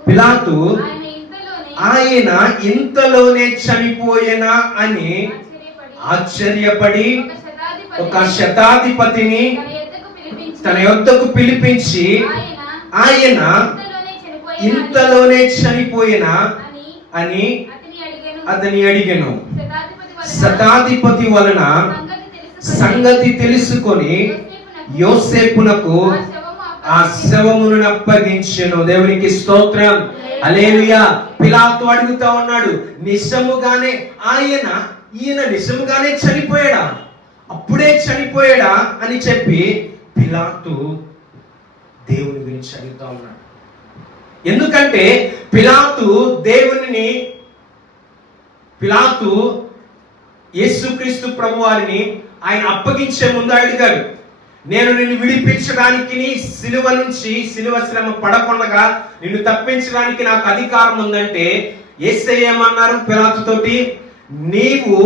పిలాతు ఆయన ఇంతలోనే చనిపోయేనా అని ఆశ్చర్యపడి ఒక శతాధిపతిని తన యొద్దకు పిలిపించి ఆయన ఇంతలోనే చనిపోయేనా అని అతని అడిగెను. శతాధిపతి వలన సంగతి తెలుసుకొని యోసేపునకు ఆ శవమును అప్పగించెను. దేవునికి స్తోత్రం. హల్లెలూయా. పిలాతు అడుగుతా ఉన్నాడు, నిజముగానే ఈయన నిజముగానే చనిపోయాడా, అప్పుడే చనిపోయాడా అని చెప్పి పిలాతు దేవుని గురించి అడుగుతా ఉన్నాడు. ఎందుకంటే పిలాతు యేసుక్రీస్తు ప్రభువారిని ఆయన అప్పగించే ముందు అడిగాడు, నేను నిన్ను విడిపించడానికి సిలువ శ్రమ పడకుండా నిన్ను తప్పించడానికి నాకు అధికారం ఉందంటే యేసయ్య ఏమన్నారు పిలాతుతోటి, నీవు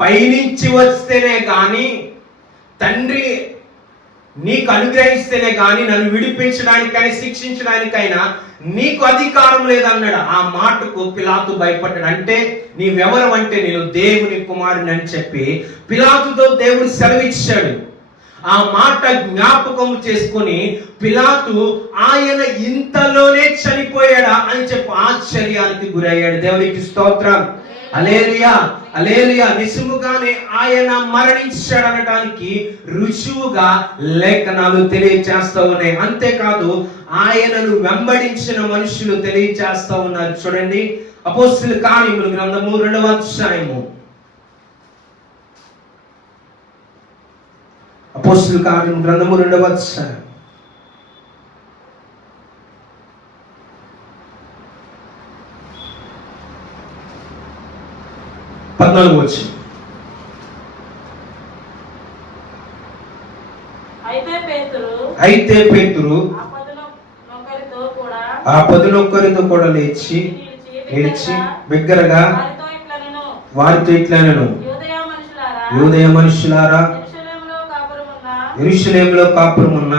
పైనుంచి వస్తేనే గాని, తండ్రి నీకు అనుగ్రహిస్తేనే గాని నన్ను విడిపించడానికైనా శిక్షించడానికైనా నీకు అధికారం లేదన్నాడు. ఆ మాటకు పిలాతు భయపడ్డాడు. అంటే నీవెవరు అంటే నేను దేవుని కుమారుని అని చెప్పి పిలాతుతో దేవుడు సెలవిచ్చాడు. ఆ మాట జ్ఞాపకం చేసుకొని పిలాతు ఆయన ఇంతలోనే చనిపోయాడా అని చెప్పి ఆశ్చర్యానికి గురయ్యాడు. దేవునికి స్తోత్రం. హల్లెలూయా, హల్లెలూయా. నిజముగానే ఆయన మరణించాడు అనడానికి రుజువుగా లేఖనాలు తెలియచేస్తా ఉన్నాయి. అంతేకాదు ఆయనను వెంబడించిన మనుషులు తెలియచేస్తా ఉన్నారు. చూడండి, అపోస్తలుల కార్యముల గ్రంథము 2వ అధ్యాయము. అపోస్తలుల కార్యముల గ్రంథము 2వ అధ్యాయం 14వ వచనం. అయితే పేతురు ఆ 11 కూడా లేచి బిగ్గరగా వారితో ఇట్లనెను, యూదయ మనుషులారా, యెరూషలేములో కాపురమున్న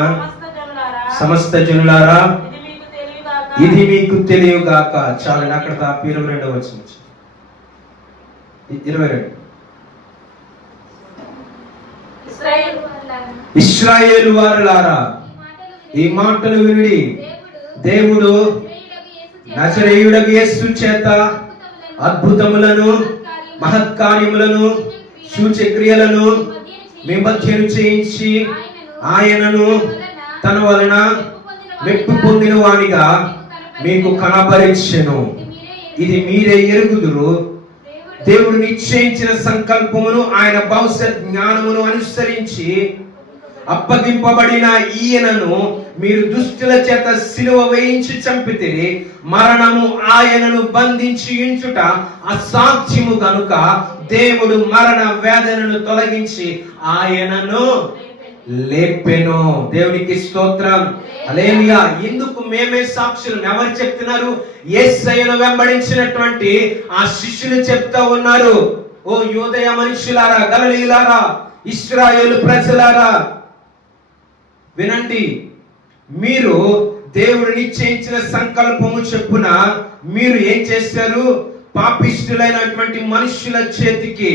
సమస్త జనులారా, ఇది మీకు తెలియగాక. చాలండి, అక్కడ 22వ వచనం. 22. ఇశ్రాయేలు వారులారా, ఈ మాటలు వినుడి. దేవుడు నజరేయుడగు యేసు చేత అద్భుతములను మహత్కార్యములను సూచక్రియలను మీ మధ్యను చేయించి ఆయనను తన వలన మెప్పు పొందిన వానిగా మీకు కనపరిచెను. ఇది మీరే ఎరుగుదురు. దేవుడు నిశ్చయించిన సంకల్పమును ఆయన భవిష్యత్ జ్ఞానమును అనుసరించి అప్పగింపబడిన ఈయనను మీరు దుష్టుల చేత సిలువ వేయించి చంపితిరి. మరణము ఆయనను బంధించి ఉంచుట అసాధ్యము గనుక దేవుడు మరణ వేదనను తొలగించి ఆయనను లేపెను. దేవునికి స్తోత్రం. హల్లెలూయా. ఇందుకు మేమే సాక్షులు. ఎవరు చెప్తున్నారు? యేసయ్యను వెంబడించినటువంటి ఆ శిష్యులు చెప్తా ఉన్నారు. ఓ యూదయ మనుషులారా, గలిలయులారా, ఇశ్రాయేలు ప్రజలారా, వినండి. మీరు దేవుడు నిశ్చయించిన సంకల్పము చెప్పున మీరు ఏం చేశారు? పాపిష్టులైనటువంటి మనుషుల చేతికి,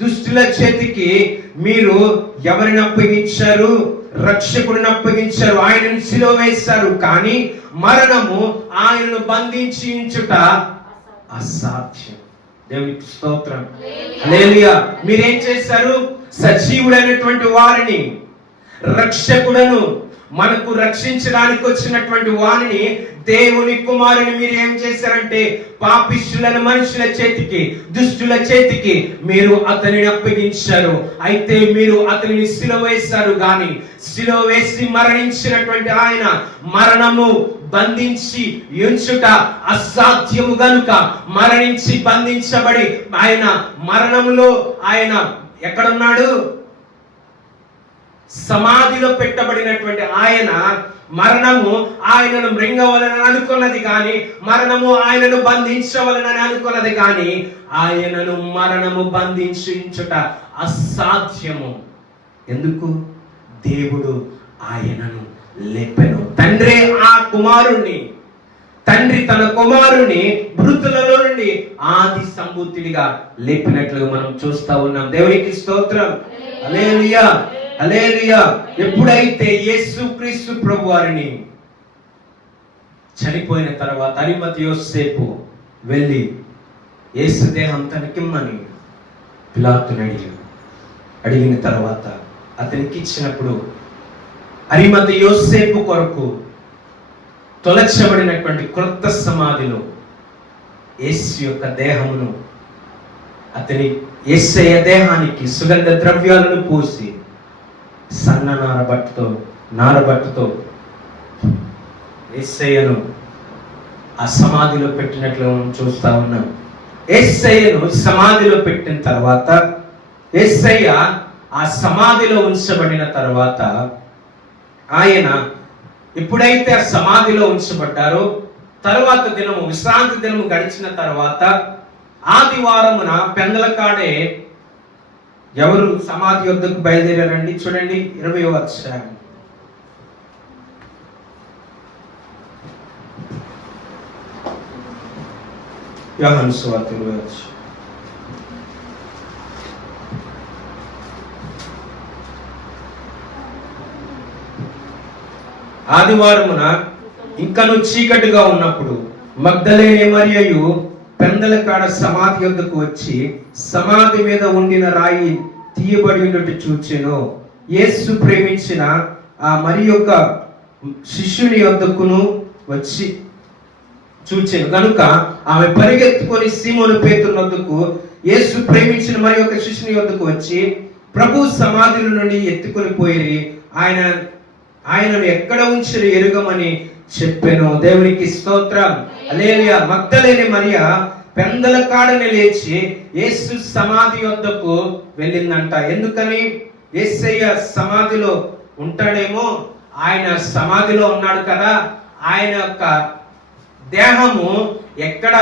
దుష్టుల చేతికి మీరు ఎవరిని అప్పగించారు? రక్షకుడిని అప్పగించారు. ఆయనను సిలువ వేశారు. కానీ మరణము ఆయనను బంధించి ఉంచుట అసాధ్యం. దేవునికి స్తోత్రం. హల్లెలూయా. మీరేం చేశారు? సజీవుడైనటువంటి వారిని, రక్షకుడను, మనకు రక్షించడానికి వచ్చినటువంటి వారిని, దేవుని కుమారుని మీరు ఏం చేశారంటే పాపిష్టులైన మనుషుల చేతికి, దుష్టుల చేతికి మీరు అతనిని అప్పగించారు. అయితే మీరు అతనిని సిలువ వేశారు. గాని సిలువ వేసి మరణించినటువంటి ఆయన మరణము బంధించి ఉంచుట అసాధ్యము గనుక మరణించి బంధించబడి ఆయన మరణములో ఆయన ఎక్కడున్నాడు? సమాధిలో పెట్టబడినటువంటి ఆయన మరణము ఆయనను మృంగవలనని అనుకున్నది కానీ, మరణము ఆయనను బంధించవలనని అనుకున్నది కానీ, ఆయనను మరణము బంధించుట అసాధ్యము. ఎందుకు? దేవుడు ఆయనను లేపెను. తండ్రి ఆ కుమారుణ్ణి, తండ్రి తన కుమారుని మృతులలో నుండి ఆది సంభూతుడిగా లేపినట్లుగా మనం చూస్తా ఉన్నాం. దేవునికి స్తోత్రం. హల్లెలూయా, హల్లెలూయా. ఎప్పుడైతే యేసుక్రీస్తు ప్రభువారిని చనిపోయిన తర్వాత అరిమతయి యోసేపు వెళ్ళి యేసు దేహం తనకిమ్మని పిలాతుని అడిగిన తర్వాత అతనికి ఇచ్చినప్పుడు అరిమత యోసేపు కొరకు తొలచబడినటువంటి క్రొత్త సమాధిలో యేసు యొక్క దేహమును అతని యేసయ్య దేహానికి సుగంధ ద్రవ్యాలను పూసి సన్న నారబట్టతో యేసయ్యను ఆ సమాధిలో పెట్టినట్లు మనం చూస్తా ఉన్నాం. యేసయ్యను సమాధిలో పెట్టిన తర్వాత యేసయ్య ఆ సమాధిలో ఉంచబడిన తర్వాత ఆయన ఎప్పుడైతే ఆ సమాధిలో ఉంచబడ్డారో తర్వాత దినము విశ్రాంతి దినము గడిచిన తర్వాత ఆదివారమున పెందలకాడే ఎవరు సమాధి వద్దకు బయలుదేరారండి? చూడండి 20వ అధ్యాయం. యోహాను సువార్త 20వ అధ్యాయం. ఆదివారమున ఇంకను చీకటిగా ఉన్నప్పుడు మగ్దలేనే మరియయు పెందలకాడ సమాధి వద్దకు వచ్చి సమాధి మీద ఉండిన రాయి తీయబడి ఉన్నట్టు చూచెను. యేసు ప్రేమించిన ఆ మరి యొక్క శిష్యుని వద్దకును వచ్చి చూచెను కనుక ఆమె పరిగెత్తుకొని సీమోను పేతురు వద్దకు యేసు ప్రేమించిన మరి యొక్క శిష్యుని వద్దకు వచ్చి ప్రభు సమాధిలో నుండి ఎత్తుకొని పోయి ఆయనను ఎక్కడ ఉంచి ఎరుగమని చెప్పాను. దేవునికి స్తోత్రం. హల్లెలూయా. మగ్దలేనే మరియ పెందలకాడని లేచి యేసు సమాధి వద్దకు వెళ్ళిందంట. ఎందుకని? యేసయ్య సమాధిలో ఉంటాడేమో, ఆయన సమాధిలో ఉన్నాడు కదా, ఆయన యొక్క దేహము ఎక్కడ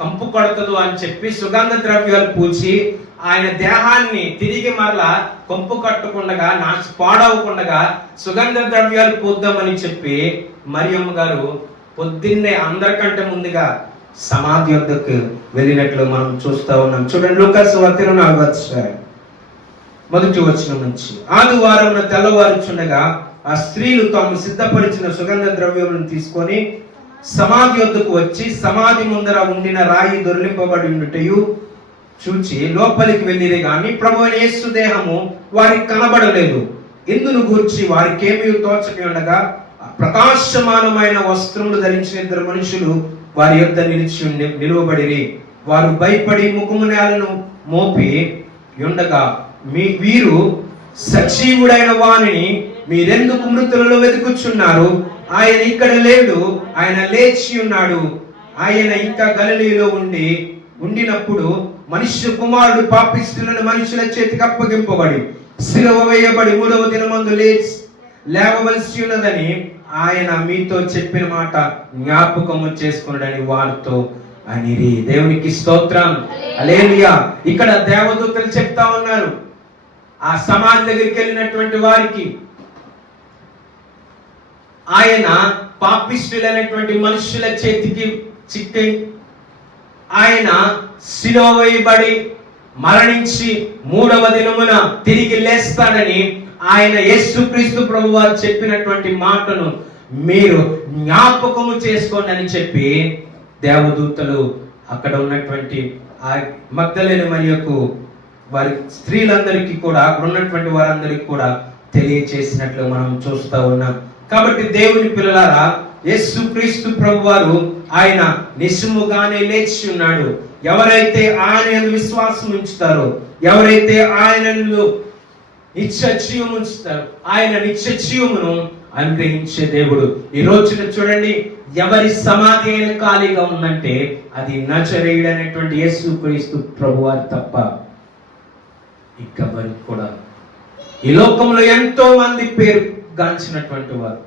కంపు కొడతదు అని చెప్పి సుగంధ ద్రవ్యాలు పూచి ఆయన దేహాన్ని తిరిగి మరలా కొంపు కట్టకుండా పాడవకుండా సుగంధ ద్రవ్యాలు పూద్దామని చెప్పి మరియమ్మ గారు పొద్దున్నే అందరికంటే ముందుగా సమాధి వద్దకు వెళ్ళినట్లు మనం చూస్తా ఉన్నాం. చూడండి లూకాసు వార్త 4వ అధ్యాయం 1వ వచనం నుంచి. ఆదివారం తెల్లవారుచుండగా ఆ స్త్రీలు తాము సిద్ధపరిచిన సుగంధ ద్రవ్యములను తీసుకొని సమాధి వద్దకు వచ్చి సమాధి ముందర ఉండిన రాయి దొర్లింపబడి ఉన్నట్టు చూచి లోపలికి వెళ్ళిరే గాని ప్రభువు యేసు దేహము వారికి కనబడలేదు. ఇందును గూర్చి వారికేమీ తోచక ఉండగా ప్రకాశమానమైన వస్త్రములు ధరించిన 2 మనుషులు వారి యొద్ద నిలువబడిరి. వారు భయపడి ముఖము నేలను మోపి ఉండగా వీరు సజీవుడైన వానిని మీరెందుకు మృతులలో వెతుకుచున్నారు? ఆయన ఇక్కడ లేడు, ఆయన లేచి ఉన్నాడు. ఆయన ఇంకా గలిలయలో ఉండినప్పుడు మనుష్య కుమారుడు పాపిష్టులను మనుషుల చేతికి అప్పగింపబడి శిలువ వేయబడి 3వ దినమందు లేవవలసి ఉన్నదని ఆయన మీతో చెప్పిన మాట జ్ఞాపకము చేసుకున్నాడని వారితో అనిరి. దేవునికి స్తోత్రం. హల్లెలూయా. ఇక్కడ దేవదూతలు చెప్తా ఉన్నారు ఆ సమాధి దగ్గరికి వెళ్ళినటువంటి వారికి, ఆయన పాపిష్టులైనటువంటి మనుషుల చేతికి చిక్కి ఆయన శిలువ వేయబడి మరణించి 3వ దినమున తిరిగి లేస్తాడని ఆయన యేసుక్రీస్తు ప్రభువారు చెప్పినటువంటి మాటను మీరు జ్ఞాపకము చేసుకోండి అని చెప్పి దేవదూతలు అక్కడ ఉన్నటువంటి ఆ మగ్దలేనే మరియకు వారి స్త్రీలందరికీ కూడా అక్కడ ఉన్నటువంటి వారందరికీ కూడా తెలియచేసినట్లు మనం చూస్తా ఉన్నాం. కాబట్టి దేవుని పిల్లలారా, యేసుక్రీస్తు ప్రభువారు ఆయన నిజముగానే లేచి ఉన్నాడు. ఎవరైతే ఆయన విశ్వాసం ఉంచుతారో, ఎవరైతే ఆయనను నిత్య జీవం ఉంచుతారో, ఆయన నిత్య జీవమును అనుగ్రహించే దేవుడు. ఈ రోజున చూడండి, ఎవరి సమాధి అయిన ఖాళీగా ఉందంటే అది నజరేయుడు అనేటువంటి యేసుక్రీస్తు ప్రభువారు తప్ప ఇంకెవరికి కూడా. ఈ లోకంలో ఎంతో మంది పేరు గాంచినటువంటి వారు,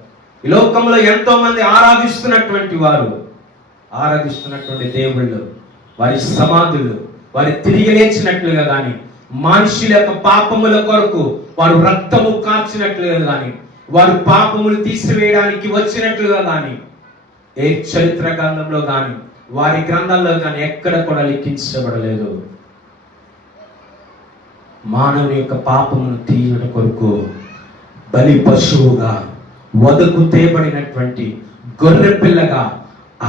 ఈ లోకంలో ఎంతో మంది ఆరాధిస్తున్నటువంటి దేవుళ్ళు, వారి సమాధులు వారి తిరిగి లేచినట్లుగా కానీ, మనుషుల యొక్క పాపముల కొరకు వారు రక్తము కార్చినట్లుగా కానీ, వారు పాపములు తీసివేయడానికి వచ్చినట్లుగా కానీ ఏ చరిత్ర గ్రంథంలో కానీ వారి గ్రంథాల్లో కానీ ఎక్కడ కూడా లిఖించబడలేదు. మానవుని యొక్క పాపమును తీయడం కొరకు బలి పశువుగా వదకు తేబడినటువంటి గొర్రె పిల్లగా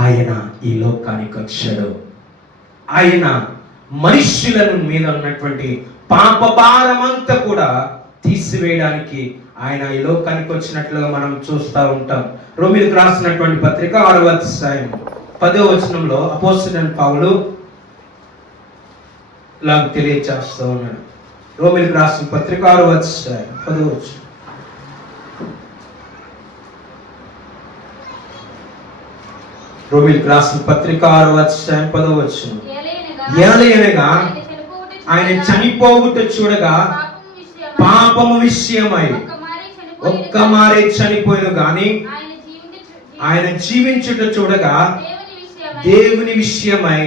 ఆయన ఈ లోకానికి వచ్చాడు. ఆయన మనుష్యులను మీద ఉన్నటువంటి పాప భారమంతా కూడా తీసివేయడానికి ఆయన ఈ లోకానికి వచ్చినట్లుగా మనం చూస్తూ ఉంటాం. రోమీయులకు రాసినటువంటి పత్రిక 6వ అధ్యాయం 10వ వచనంలో అపోస్తలుడైన పౌలు ఇలా తెలియజేస్తూ ఉన్నాడు. రోమీయులకు రాసిన పత్రిక 6వ అధ్యాయం 10వ వచనం. రోమీయులకు రాసిన పత్రిక 6వ అధ్యాయం 10వ వచనం. ఏలయనగా ఆయన చనిపోవుట చూడగా పాపము విషయమై ఒక్క మారే చనిపోయాను గాని ఆయన జీవించుట చూడగా దేవుని విషయమై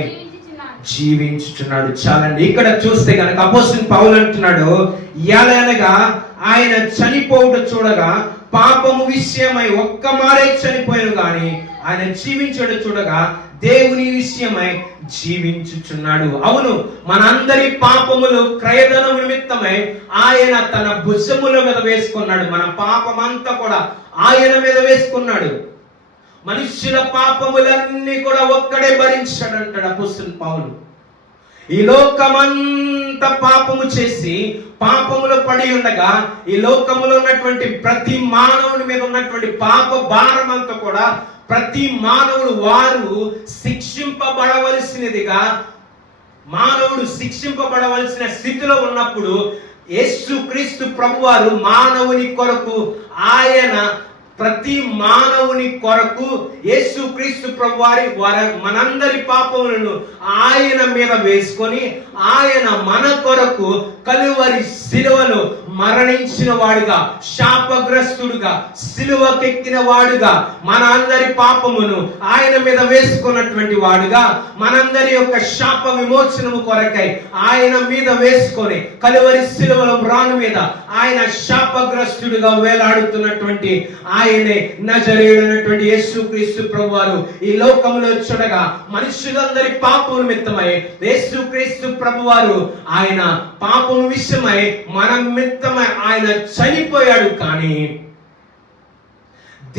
జీవించుచున్నాడు. చాలండి. ఇక్కడ చూస్తే కనుక అపోస్తలుడైన పౌలు అంటున్నాడు, ఏలయనగా ఆయన చనిపోవుట చూడగా పాపము విషయమై ఒక్క మారే చనిపోయాను గాని ఆయన జీవించుట చూడగా దేవుని విషయమై జీవించుచున్నాడు. అవును, మనందరి పాపములు క్రయధనం నిమిత్తమై ఆయన తన భుజముల మీద వేసుకున్నాడు. మన పాపమంతా కూడా ఆయన మీద వేసుకున్నాడు. మనుష్యుల పాపములన్నీ కూడా ఒక్కడే భరించాడు అంటాడు అపోస్తలుడైన పౌలు. ఈ లోకమంతా పాపము చేసి పాపములో పడి ఉండగా ఈ లోకములో ఉన్నటువంటి ప్రతి మానవుని మీద ఉన్నటువంటి పాప భారం అంతా కూడా ప్రతి మానవుడు వారు శిక్షింపబడవలసినదిగా, మానవుడు శిక్షింపబడవలసిన స్థితిలో ఉన్నప్పుడు యేసుక్రీస్తు ప్రభువారు మానవుని కొరకు ఆయన ప్రతి మానవుని కొరకు యేసుక్రీస్తు ప్రభువారి మనందరి పాపములను ఆయన మీద వేసుకొని ఆయన మన కొరకు కలువరి శిలువలో మరణించిన వాడుగా, శాపగ్రస్తుడుగా, శిలువకెక్కిన వాడుగా, మన అందరి పాపమును ఆయన మీద వేసుకున్నటువంటి వాడుగా, మనందరి యొక్క శాప విమోచనము కొరకై ఆయన మీద వేసుకొని కలువరి శిలువలో రాను మీద ఆయన శాపగ్రస్తుడుగా వేలాడుతున్నటువంటి ఆయనే నజరేయుడైనటువంటి యేసుక్రీస్తు ప్రభువారు ఈ లోకంలో చూడగా మనుషులందరి పాపం నిమిత్తమై యేసుక్రీస్తు ప్రభువారు ఆయన పాపం విషయమై మన నిమిత్తమై ఆయన చనిపోయాడు. కానీ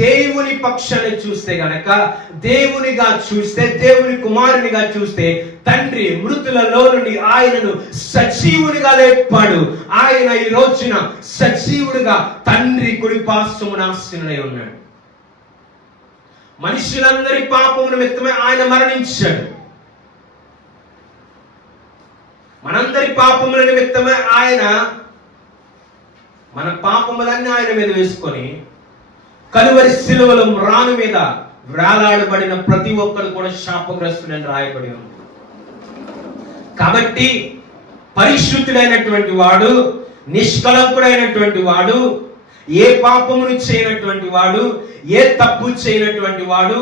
దేవుని పక్షాన్ని చూస్తే గనక, దేవునిగా చూస్తే, దేవుని కుమారునిగా చూస్తే తండ్రి మృతులలో నుండి ఆయనను సజీవునిగా లేపాడు. ఆయన ఈ రోజున సజీవుడిగా తండ్రి కుడి పార్శ్వమున ఆసీనుడై ఉన్నాడు. మనుషులందరి పాపం నిమిత్తమై ఆయన మరణించాడు. మనందరి పాపముల నిమిత్తమై ఆయన మన పాపములన్నీ ఆయన మీద వేసుకొని కలువరి శిలువలో రాను మీద వేలాడబడిన ప్రతి ఒక్కరు కూడా శాపగ్రస్తుడని రాయబడి ఉంది. కాబట్టి పరిశుద్ధుడైనటువంటి వాడు, నిష్కలంకుడైనటువంటి వాడు, ఏ పాపమును చేయనటువంటి వాడు, ఏ తప్పు చేయనటువంటి వాడు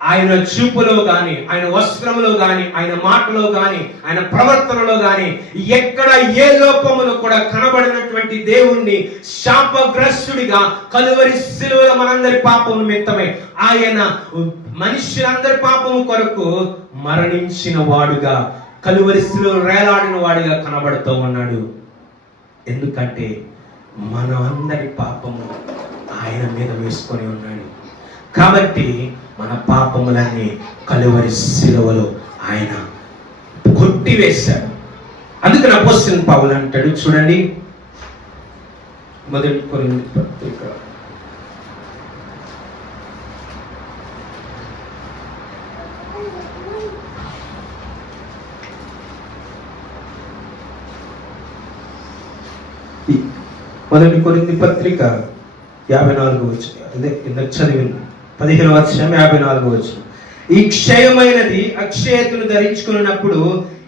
ఆయన చూపులో గాని, ఆయన వస్త్రములో గాని, ఆయన మాటలో గాని, ఆయన ప్రవర్తనలో గాని ఎక్కడ ఏ లోపమును కూడా కనబడినటువంటి దేవుణ్ణి శాపగ్రస్తుడిగా కలువరి శిలువలో మనందరి పాపము నిమిత్తమై ఆయన మనుష్యులందరి పాపము కొరకు మరణించిన వాడుగా, కలువరి శిలువలో వేలాడిన వాడిగా కనబడుతూ ఉన్నాడు. ఎందుకంటే మన అందరి పాపము ఆయన మీద వేసుకొని ఉన్నాడు. కాబట్టి మన పాపములన్నీ కలువరి శిలువలో ఆయన కొట్టివేశాడు. అందుకని అపోస్తలుడైన పౌలు అంటాడు, చూడండి, 1 కొరింథీ పత్రిక 1 కొరింథీ పత్రిక 54 వచనం, అదే ఇందాక చదివింది 15వ అధ్యాయం 54వ వచనం. ఈ క్షయమైనది అక్షయతను ధరించుకున్నప్పుడు,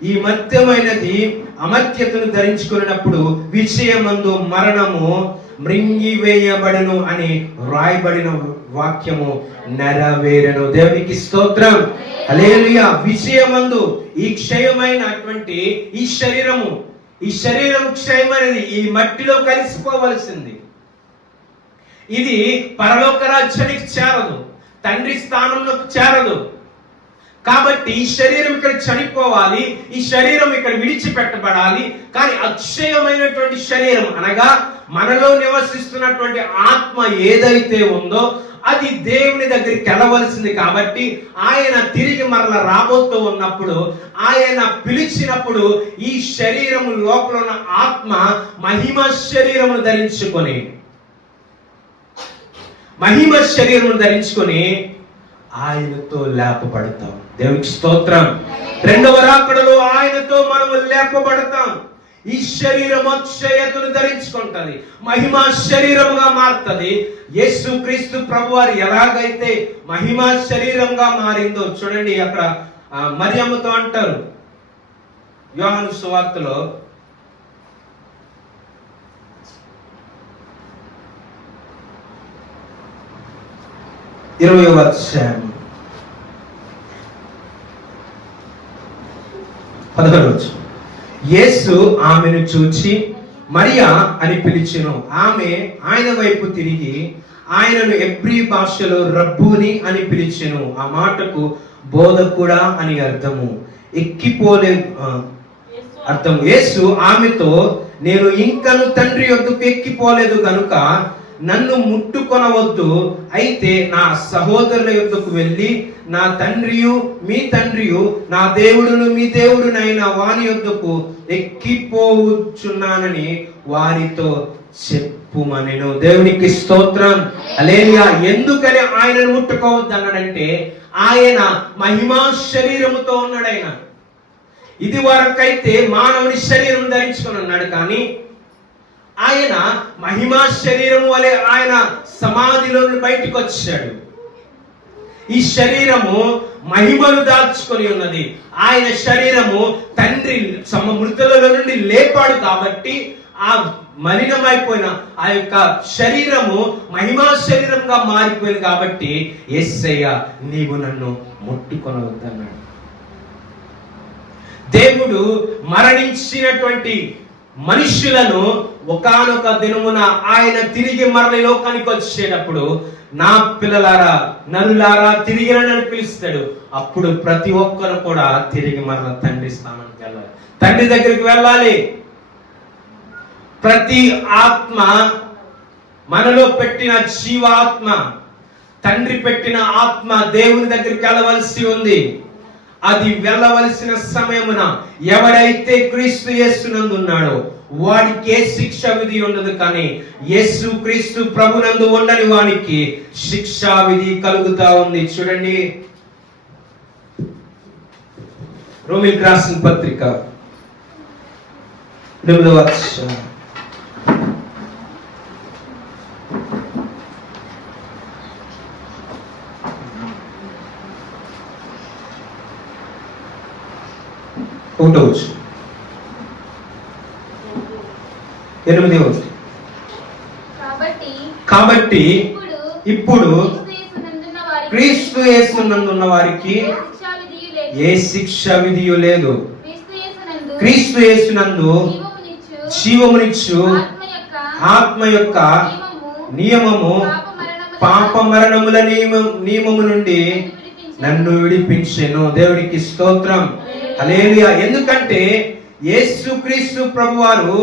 ఈ మత్యమైనది అమర్త్యతను ధరించుకున్నప్పుడు విషయమందు మరణము మృంగివేయబడను అని రాయబడిన వాక్యము నెరవేరెను. దేవునికి స్తోత్రం, హల్లెలూయా. విషయమందు ఈ క్షయమైనటువంటి ఈ శరీరం క్షయమైనది, ఈ మట్టిలో కలిసిపోవలసింది. ఇది పరలోక రాజ్యానికి చేరదు, తండ్రి స్థానంలోకి చేరదు. కాబట్టి ఈ శరీరం ఇక్కడ చనిపోవాలి, ఈ శరీరం ఇక్కడ విడిచిపెట్టబడాలి. కానీ అక్షయమైనటువంటి శరీరం అనగా మనలో నివసిస్తున్నటువంటి ఆత్మ ఏదైతే ఉందో అది అది దేవుని దగ్గరికి వెళ్ళవలసింది కాబట్టి ఆయన తిరిగి మరల రాబోతూ ఉన్నప్పుడు ఆయన పిలిచినప్పుడు ఈ శరీరం లోపల ఉన్న ఆత్మ మహిమ శరీరమును ధరించుకొని ఆయనతో లేపబడతాం. దేవునికి స్తోత్రం. రెండవ రాకడలో ఆయనతో మనము లేపబడతాం. ఈ శరీరం అక్షయతను ధరించుకుంటది, మహిమా శరీరముగా మారుతుంది. యేసు క్రీస్తు ప్రభువారు ఎలాగైతే మహిమా శరీరంగా మారిందో చూడండి. అక్కడ మరియమ్మతో అంటారు యోహాను సువార్తలో 20వ అధ్యాయం 11వ వచనం. యేసు ఆమెను చూచి మరియా అని పిలిచెను. ఆమె ఆయన వైపు తిరిగి ఆయనను ఎబ్రీ భాషలో రబ్బూని అని పిలిచెను. ఆ మాటకు బోధకుడా అని అర్థము. అర్థం. యేసు ఆమెతో, నేను ఇంకను తండ్రి యొద్దకు ఎక్కిపోలేదు గనుక నన్ను ముట్టుకొనవద్దు. అయితే నా సహోదరుల యొద్దకు వెళ్ళి నా తండ్రియు మీ తండ్రియు, నా దేవుడును మీ దేవుడునైన వాని యొద్దకు ఎక్కిపోవచ్చున్నానని వారితో చెప్పుమనెను. దేవునికి స్తోత్రం. హల్లెలూయా. ఎందుకని ఆయనను ముట్టుకోవద్దు అన్నాడంటే ఆయన మహిమా శరీరముతో ఉన్నాడు. ఆయన ఇది వరకైతే మానవుని శరీరం ధరించుకొని ఉన్నాడు, కానీ ఆయన మహిమా శరీరము వలె ఆయన సమాధిలో బయటకు వచ్చాడు. ఈ శరీరము మహిమను దాల్చుకొని ఉన్నది. ఆయన శరీరము తండ్రి మృతులలో నుండి లేపాడు కాబట్టి ఆ మలినమైపోయిన ఆ యొక్క శరీరము మహిమా శరీరంగా మారిపోయింది. కాబట్టి యేసయ్య నీవు నన్ను ముట్టుకొనవద్దన్నాడు. దేవుడు మరణించినటువంటి మనుష్యులను ఒకానొక దినమున ఆయన తిరిగి మరల లోకానికి వచ్చేటప్పుడు, నా పిల్లలారా నరులారా తిరిగి నన్ను పిలుస్తాడు. అప్పుడు ప్రతి ఒక్కరు కూడా తిరిగి మరల తండ్రి స్థానానికి వెళ్ళాలి, తండ్రి దగ్గరికి వెళ్ళాలి. ప్రతి ఆత్మ, మనలో పెట్టిన జీవాత్మ, తండ్రి పెట్టిన ఆత్మ దేవుని దగ్గరికి వెళ్ళవలసి ఉంది. అది వెళ్ళవలసిన సమయమున ఎవడైతే క్రీస్తు యేసునందు ఉన్నాడో వాడికి ఏ శిక్ష విధి ఉండదు, కానీ యేసు క్రీస్తు ప్రభునందు ఉండని వానికి శిక్షా విధి కలుగుతా ఉంది. చూడండి రోమీయులకు రాసిన పత్రిక 8వ అధ్యాయం 1వ వచనం. 8వ వచనం. కాబట్టి ఇప్పుడు క్రీస్తు యేసునందున్న వారికి ఏ శిక్ష విధియు లేదు. క్రీస్తు యేసునందు జీవమునిచ్చు ఆత్మ యొక్క నియమము పాప మరణముల నియమము నుండి నన్ను విడిపించెను. దేవునికి స్తోత్రం. హల్లెలూయా. ఎందుకంటే యేసుక్రీస్తు ప్రభువారు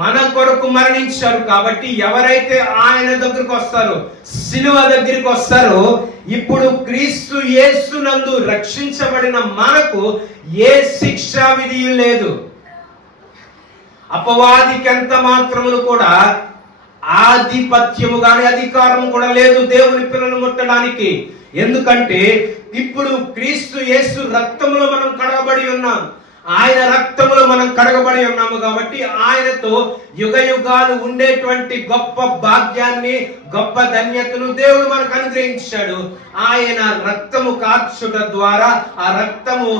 మన కొరకు మరణించారు కాబట్టి ఎవరైతే ఆయన దగ్గరికి వస్తారో, సిలువ దగ్గరికి వస్తారో, ఇప్పుడు క్రీస్తు యేసునందు రక్షించబడిన మనకు ఏ శిక్షా విధి లేదు. అపవాదికి ఎంత మాత్రమును కూడా ఆధిపత్యము గాని అధికారము కూడా లేదు దేవుని పిల్లలు ముట్టడానికి. ఎందుకంటే ఇప్పుడు క్రీస్తు యేసు రక్తములో మనం కడగబడి ఉన్నాం, ఆయన రక్తములో మనం కడగబడి ఉన్నాము. కాబట్టి ఆయనతో యుగ యుగాలు ఉండేటువంటి గొప్ప భాగ్యాన్ని, గొప్ప ధన్యతను దేవుడు మనకు అనుగ్రహించాడు. ఆయన రక్తము కార్చుట ద్వారా ఆ రక్తము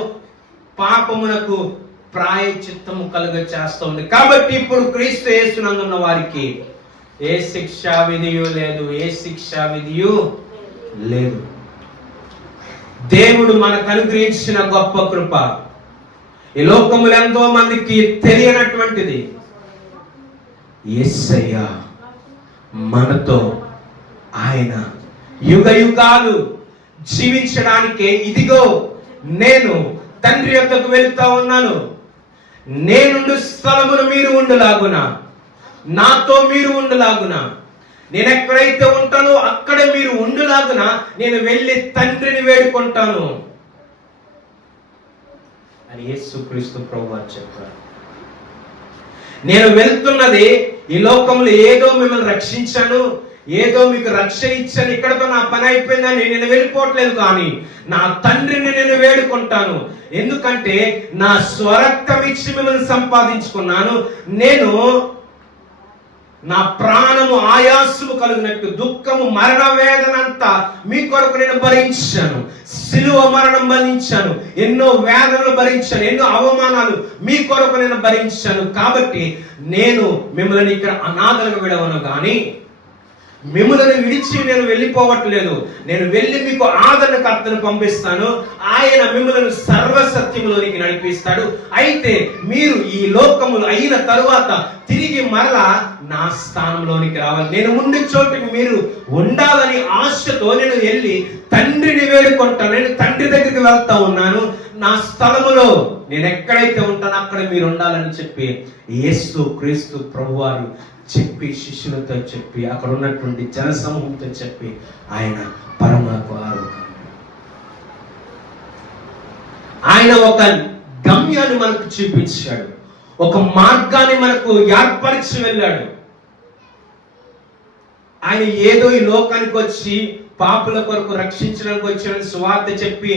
పాపమునకు ప్రాయశ్చిత్తము కలుగ చేస్తుంది. కాబట్టి ఇప్పుడు క్రీస్తు యేసునందున్న వారికి ఏ శిక్షా విధియు లేదు, ఏ శిక్షా విధియు లేదు. దేవుడు మనకు అనుగ్రహించిన గొప్ప కృప ఈ లోకములో ఎంతో మందికి తెలియనటువంటిది. యేసయ్య మనతో ఆయన యుగ యుగాలు జీవించడానికే, ఇదిగో నేను తండ్రి యొద్దకు వెళ్తా ఉన్నాను, నేనుండు స్థలమును మీరు ఉండులాగున, నాతో మీరు ఉండులాగున, నేను ఎక్కడైతే ఉంటానో అక్కడ మీరు ఉండులాగున ఉండులాగున నేను వెళ్ళి తండ్రిని వేడుకుంటాను అని యేసుక్రీస్తు ప్రభువారు చెప్పారు. నేను వెళ్తున్నది ఈ లోకంలో ఏదో మిమ్మల్ని రక్షించాను, ఏదో మీకు రక్షణ ఇచ్చాను, ఇక్కడతో నా పని అయిపోయిందని నేను వెళ్ళిపోవట్లేదు, కానీ నా తండ్రిని నేను వేడుకుంటాను. ఎందుకంటే నా స్వరక్తం ఇచ్చి మిమ్మల్ని సంపాదించుకున్నాను. నేను నా ప్రాణము ఆయాసము కలిగినట్టు దుఃఖము మరణ వేదనంతా మీ కొరకు నేను భరించాను. సిలువ మరణం భరించాను, ఎన్నో వేదనలు భరించాను, ఎన్నో అవమానాలు మీ కొరకు నేను భరించాను. కాబట్టి నేను మిమ్మల్ని ఇక్కడ అనాథలుగా విడవను, కానీ మిమ్మల్ని విడిచి నేను వెళ్ళిపోవట్లేదు. నేను వెళ్ళి మీకు ఆదరణకర్తను పంపిస్తాను. ఆయన మిమ్మల్ని సర్వసత్యంలోనికి నడిపిస్తాడు. అయితే మీరు ఈ లోకములు అయిన తరువాత తిరిగి మరలా నా స్థానంలోనికి రావాలి. నేను ఉండే చోటుకి మీరు ఉండాలని ఆశతో నేను వెళ్ళి తండ్రిని వేడుకుంటాను. నేను తండ్రి దగ్గరికి వెళ్తా ఉన్నాను. నా స్థలములో నేను ఎక్కడైతే ఉంటానో అక్కడ మీరు ఉండాలని చెప్పి యేసుక్రీస్తు ప్రభువారు చెప్పి, శిష్యులతో చెప్పి, అక్కడ ఉన్నటువంటి జనసమూహంతో చెప్పి ఆయన పరమకు ఆరోగ్యం. ఆయన ఒక గమ్యాన్ని మనకు చూపించాడు, ఒక మార్గాన్ని మనకు ఏర్పరిచి వెళ్ళాడు. ఆయన ఏదో ఈ లోకానికి వచ్చి పాపుల కొరకు రక్షించడానికి వచ్చిన సువార్త చెప్పి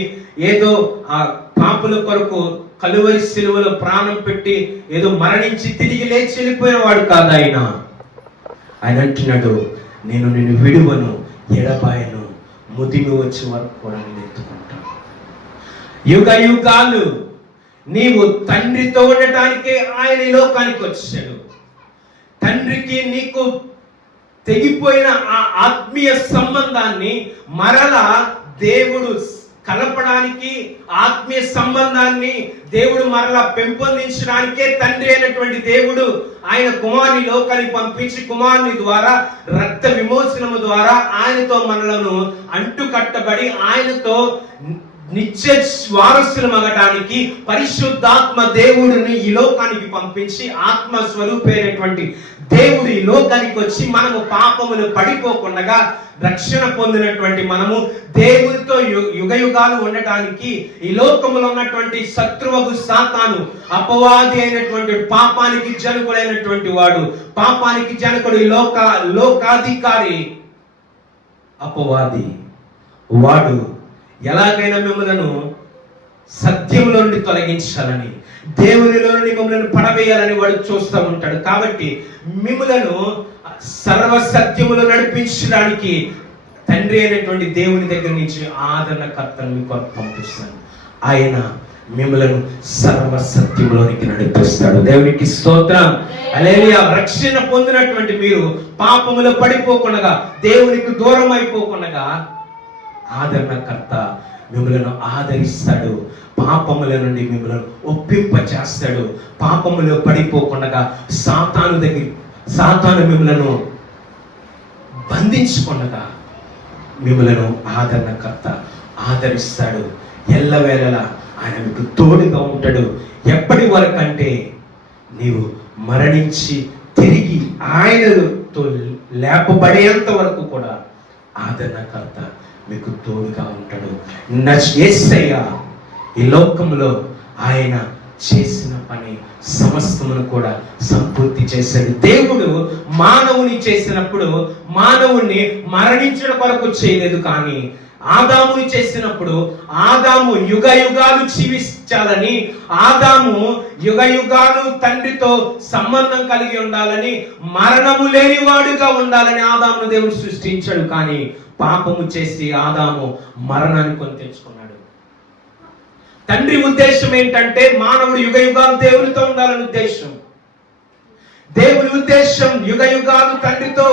ఏదో ఆ పాపుల కొరకు కలువరి సిలువలో ప్రాణం పెట్టి ఏదో మరణించి తిరిగి లేచి వెళ్ళిపోయిన వాడు కాదు ఆయన. ఆయన అంటున్నాడు, నేను నిన్ను విడువను, ఎడబాయను, ముదిమి వచ్చే వరకు కూడా నేను ఎత్తుకుంటాను. యుగ యుగాలు నీవు తండ్రితో ఉండటానికే ఆయన ఈ లోకానికి వచ్చాడు. తండ్రికి నీకు తెగిపోయిన ఆ ఆత్మీయ సంబంధాన్ని మరలా దేవుడు కలపడానికి, ఆత్మీయ సంబంధాన్ని దేవుడు మరలా పెంపొందించడానికే తండ్రి అయినటువంటి దేవుడు ఆయన కుమారుని లోకానికి పంపించి కుమారుని ద్వారా రక్త విమోచనము ద్వారా ఆయనతో మనలను అంటుకట్టబడి ఆయనతో నిత్య వారసులమగటానికి పరిశుద్ధాత్మ దేవుడిని ఈ లోకానికి పంపించి ఆత్మ స్వరూపైనటువంటి దేవుడు ఈ లోకానికి వచ్చి మనము పాపములు పడిపోకుండా రక్షణ పొందినటువంటి మనము దేవుడితో యుగ యుగాలు ఉండటానికి ఈ లోకములో ఉన్నటువంటి శత్రువగు సాతాను, అపవాది అయినటువంటి పాపానికి జనకుడైనటువంటి వాడు, పాపానికి జనకుడు, ఈ లోకాధికారి అపవాది, వాడు ఎలాగైనా మిమ్మలను సత్యంలో నుండి తొలగించాలని, దేవునిలో నుండి మిమ్మల్ని పడవేయాలని వాడు చూస్తూ ఉంటాడు. కాబట్టి మిమ్మలను సర్వసత్యములు నడిపించడానికి తండ్రి అయినటువంటి దేవుని దగ్గర నుంచి ఆదరణకర్తను మీకు పంపిస్తాను. ఆయన మిమ్మలను సర్వసత్యంలోనికి నడిపిస్తాడు. దేవునికి స్తోత్రం. హల్లెలూయా. రక్షణ పొందినటువంటి మీరు పాపములో పడిపోకుండా, దేవునికి దూరం అయిపోకుండా ఆదరణకర్త మిమ్మలను ఆదరిస్తాడు. పాపముల నుండి మిమ్మల్ని ఒప్పింప చేస్తాడు. పాపములో పడిపోకుండా సాతాను మిమ్మలను బంధించకుండా మిమ్మలను ఆదరణకర్త ఆదరిస్తాడు. ఎల్లవేళలా ఆయన మీకు తోడుగా ఉంటాడు. ఎప్పటి వరకు అంటే నీవు మరణించి తిరిగి ఆయనతో లేపబడేంత వరకు కూడా ఆదరణకర్త మీకు తోడుగా ఉంటాడు. యేసయ్య ఈ లోకంలో ఆయన చేసిన పని సమస్తమును కూడా సంపూర్తి చేశాడు. దేవుడు మానవుని చేసినప్పుడు మానవుణ్ణి మరణించడం కొరకు చేయలేదు, కానీ ఆదాముని చేసినప్పుడు ఆదాము యుగ యుగాలు జీవించాలని, ఆదాము యుగ యుగాలు తండ్రితో సంబంధం కలిగి ఉండాలని, మరణము లేనివాడుగా ఉండాలని ఆదామును దేవుడు సృష్టించాడు. కానీ పాపము చేసి ఆదాము మరణాన్ని కొని తెచ్చుకున్నాడు. తండ్రి ఉద్దేశం ఏంటంటే మానవుడు యుగ యుగాలు దేవునితో ఉండాలని ఉద్దేశం. దేవుని ఉద్దేశం యుగ యుగాలు తండ్రితో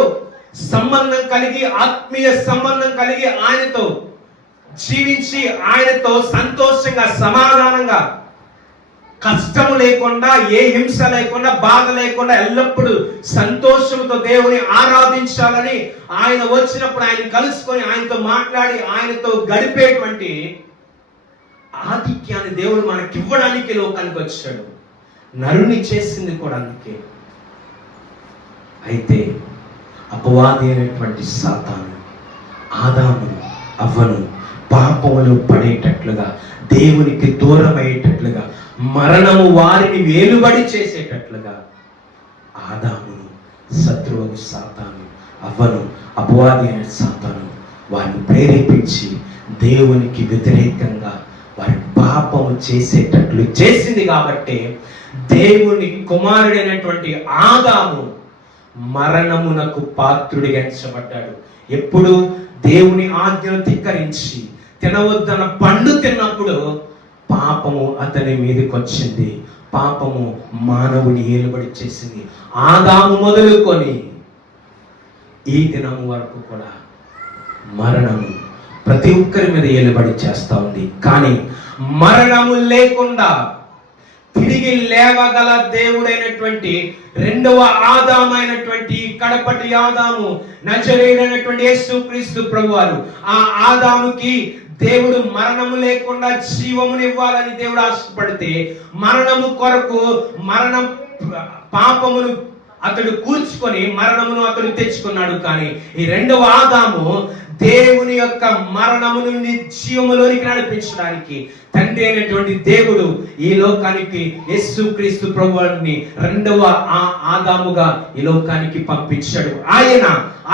సంబంధం కలిగి, ఆత్మీయ సంబంధం కలిగి ఆయనతో జీవించి ఆయనతో సంతోషంగా సమాధానంగా కష్టము లేకుండా, ఏ హింస లేకుండా, బాధ లేకుండా ఎల్లప్పుడూ సంతోషంతో దేవుని ఆరాధించాలని, ఆయన వచ్చినప్పుడు ఆయన కలుసుకొని ఆయనతో మాట్లాడి ఆయనతో గడిపేటువంటి ఆధిక్యాన్ని దేవుడు మనకి ఇవ్వడానికి లోకానికి వచ్చాడు. నరుని చేసింది కూడా అందుకే. అయితే అపవాది అయినటువంటి సాతాను ఆదామును అవ్వను పాపములు పడేటట్లుగా, దేవునికి దూరం అయ్యేటట్లుగా, మరణము వారిని వేలుబడి చేసేటట్లుగా ఆదామును, శత్రువుకు సాతాను, అవ్వను, అపవాది అయిన సాతాను వారిని ప్రేరేపించి దేవునికి వ్యతిరేకంగా వారి పాపము చేసేటట్లు చేసింది. కాబట్టి దేవుని కుమారుడైనటువంటి ఆదాము మరణమునకు పాత్రుడిగా ఎంచబడ్డాడు. ఎప్పుడు దేవుని ఆజ్ఞను ధిక్కరించి తినవద్దన్న పండు తిన్నప్పుడు పాపము అతని మీదకి వచ్చింది. పాపము మానవుని ఏలుబడి చేసింది. ఆదాము మొదలుకొని ఈ దినము వరకు కూడా మరణము ప్రతి ఒక్కరి మీద ఏలుబడి చేస్తా ఉంది. కానీ మరణము లేకుండా తిరిగి లేవగల దేవుడైనటువంటి రెండవ ఆదాము అయినటువంటి కడపటి ఆదాము, నజరేయుడైనటువంటి యేసుక్రీస్తు ప్రభువారు, ఆ ఆదాముకి దేవుడు మరణము లేకుండా జీవమునివ్వాలని దేవుడు ఆశపడితే మరణము కొరకు పాపమును అతడు కూర్చుకొని మరణమును అతడు తెచ్చుకున్నాడు. కానీ ఈ రెండవ ఆదాము దేవుని యొక్క మరణము నుండి జీవములోనికి నడిపించడానికి తండ్రి అయినటువంటి దేవుడు ఈ లోకానికి యేసుక్రీస్తు ప్రభువుని రెండవ ఆదాముగా ఈ లోకానికి పంపించాడు.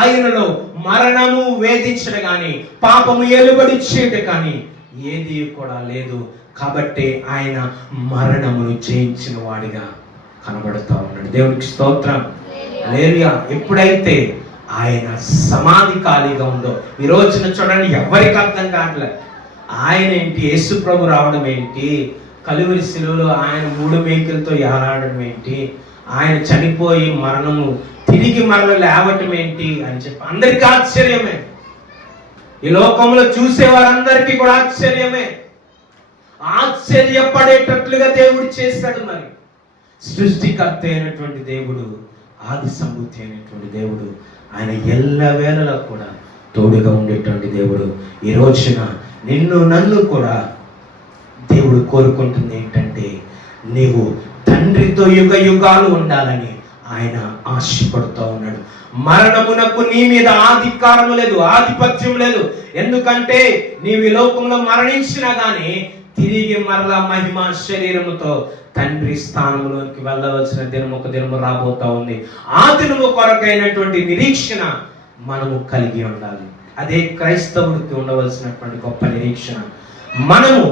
ఆయనలో మరణము వేధించడం కానీ, పాపము ఏలుబడి చేయడం కానీ ఏది కూడా లేదు. కాబట్టి ఆయన మరణమును జయించిన వాడిగా కనబడుతూ ఉన్నాడు. దేవునికి స్తోత్రం. హల్లెలూయా. ఎప్పుడైతే ఆయన సమాధి ఖాళీగా ఉందో, ఈ రోజున చూడండి ఎవరికి అర్థం కావట్లేదు. ఆయన ఏంటి, యేసు ప్రభు రావడం ఏంటి, కలువరి శిలువలో ఆయన 3 మేకులతో ఏలాడడం ఏంటి, ఆయన చనిపోయి మరణము తిరిగి మరల లేవటం ఏంటి అని చెప్పి అందరికీ ఆశ్చర్యమే. ఈ లోకంలో చూసే వారందరికీ కూడా ఆశ్చర్యమే. ఆశ్చర్యపడేటట్లుగా దేవుడు చేశాడు. మరి సృష్టికర్త అయినటువంటి దేవుడు, ఆది సంభూతి అయినటువంటి దేవుడు, ఆయన ఎల్లవేళలా కూడా తోడుగా ఉండేటువంటి దేవుడు. ఈ రోజున నిన్ను నన్ను కూడా దేవుడు కోరుకుంటుంది ఏంటంటే, నీవు తండ్రితో యుగ యుగాలు ఉండాలని ఆయన ఆశపడుతూ ఉన్నాడు. మరణమునకు నీ మీద అధికారం లేదు, ఆధిపత్యం లేదు. ఎందుకంటే నీవు ఈ లోకంలో మరణించినా గానీ తిరిగి మరలా మహిమ శరీరముతో తండ్రి స్థానంలోకి వెళ్ళవలసిన దినము ఒక దినము రాబోతా ఉంది. ఆ దినము కొరకైనటువంటి నిరీక్షణ మనము కలిగి ఉండాలి. అదే క్రైస్తవుడికి ఉండవలసినటువంటి గొప్ప నిరీక్షణ. మనము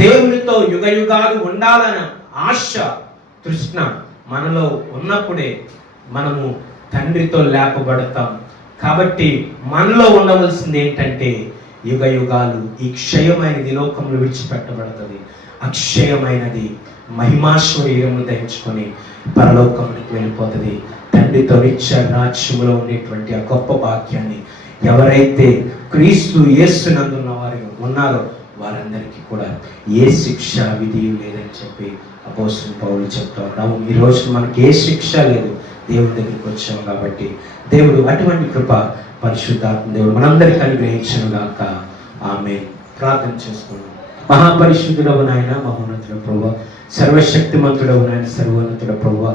దేవునితో యుగ యుగాలు ఉండాలన్న ఆశ, తృష్ణ మనలో ఉన్నప్పుడే మనము తండ్రితో లేపబడతాం. కాబట్టి మనలో ఉండవలసింది ఏంటంటే, యుగ యుగాలు ఈ క్షయమైనది లోకంలో విడిచిపెట్టబడుతుంది. అక్షయమైనది మహిమాశ్వరీయము ధరించుకొని పరలోకమునికి వెళ్ళిపోతుంది. తండ్రితో నిత్య రాజ్యములో ఉండేటువంటి ఆ గొప్ప భాగ్యాన్ని ఎవరైతే క్రీస్తు యేసునందున్న వారు ఉన్నారో వారందరికీ కూడా ఏ శిక్ష విధి లేదని చెప్పి అపోస్తలుడు పౌలు చెప్తా ఉన్నాము. ఈ రోజు మనకి ఏ శిక్ష లేదు, దేవుడి దగ్గరికి వచ్చాము. కాబట్టి దేవుడు అటువంటి కృప పరిశుద్ధాత్మ దేవుడు మనందరికీ అనుగ్రహించును గాక. ఆమేన్. ప్రార్థన చేసుకున్నాం. మహాపరిశుద్ధుడవు నాయన, మహోన్నతుడ ప్రభువా, సర్వశక్తిమంతుడవు నాయన, సర్వోన్నతుడ ప్రభువా,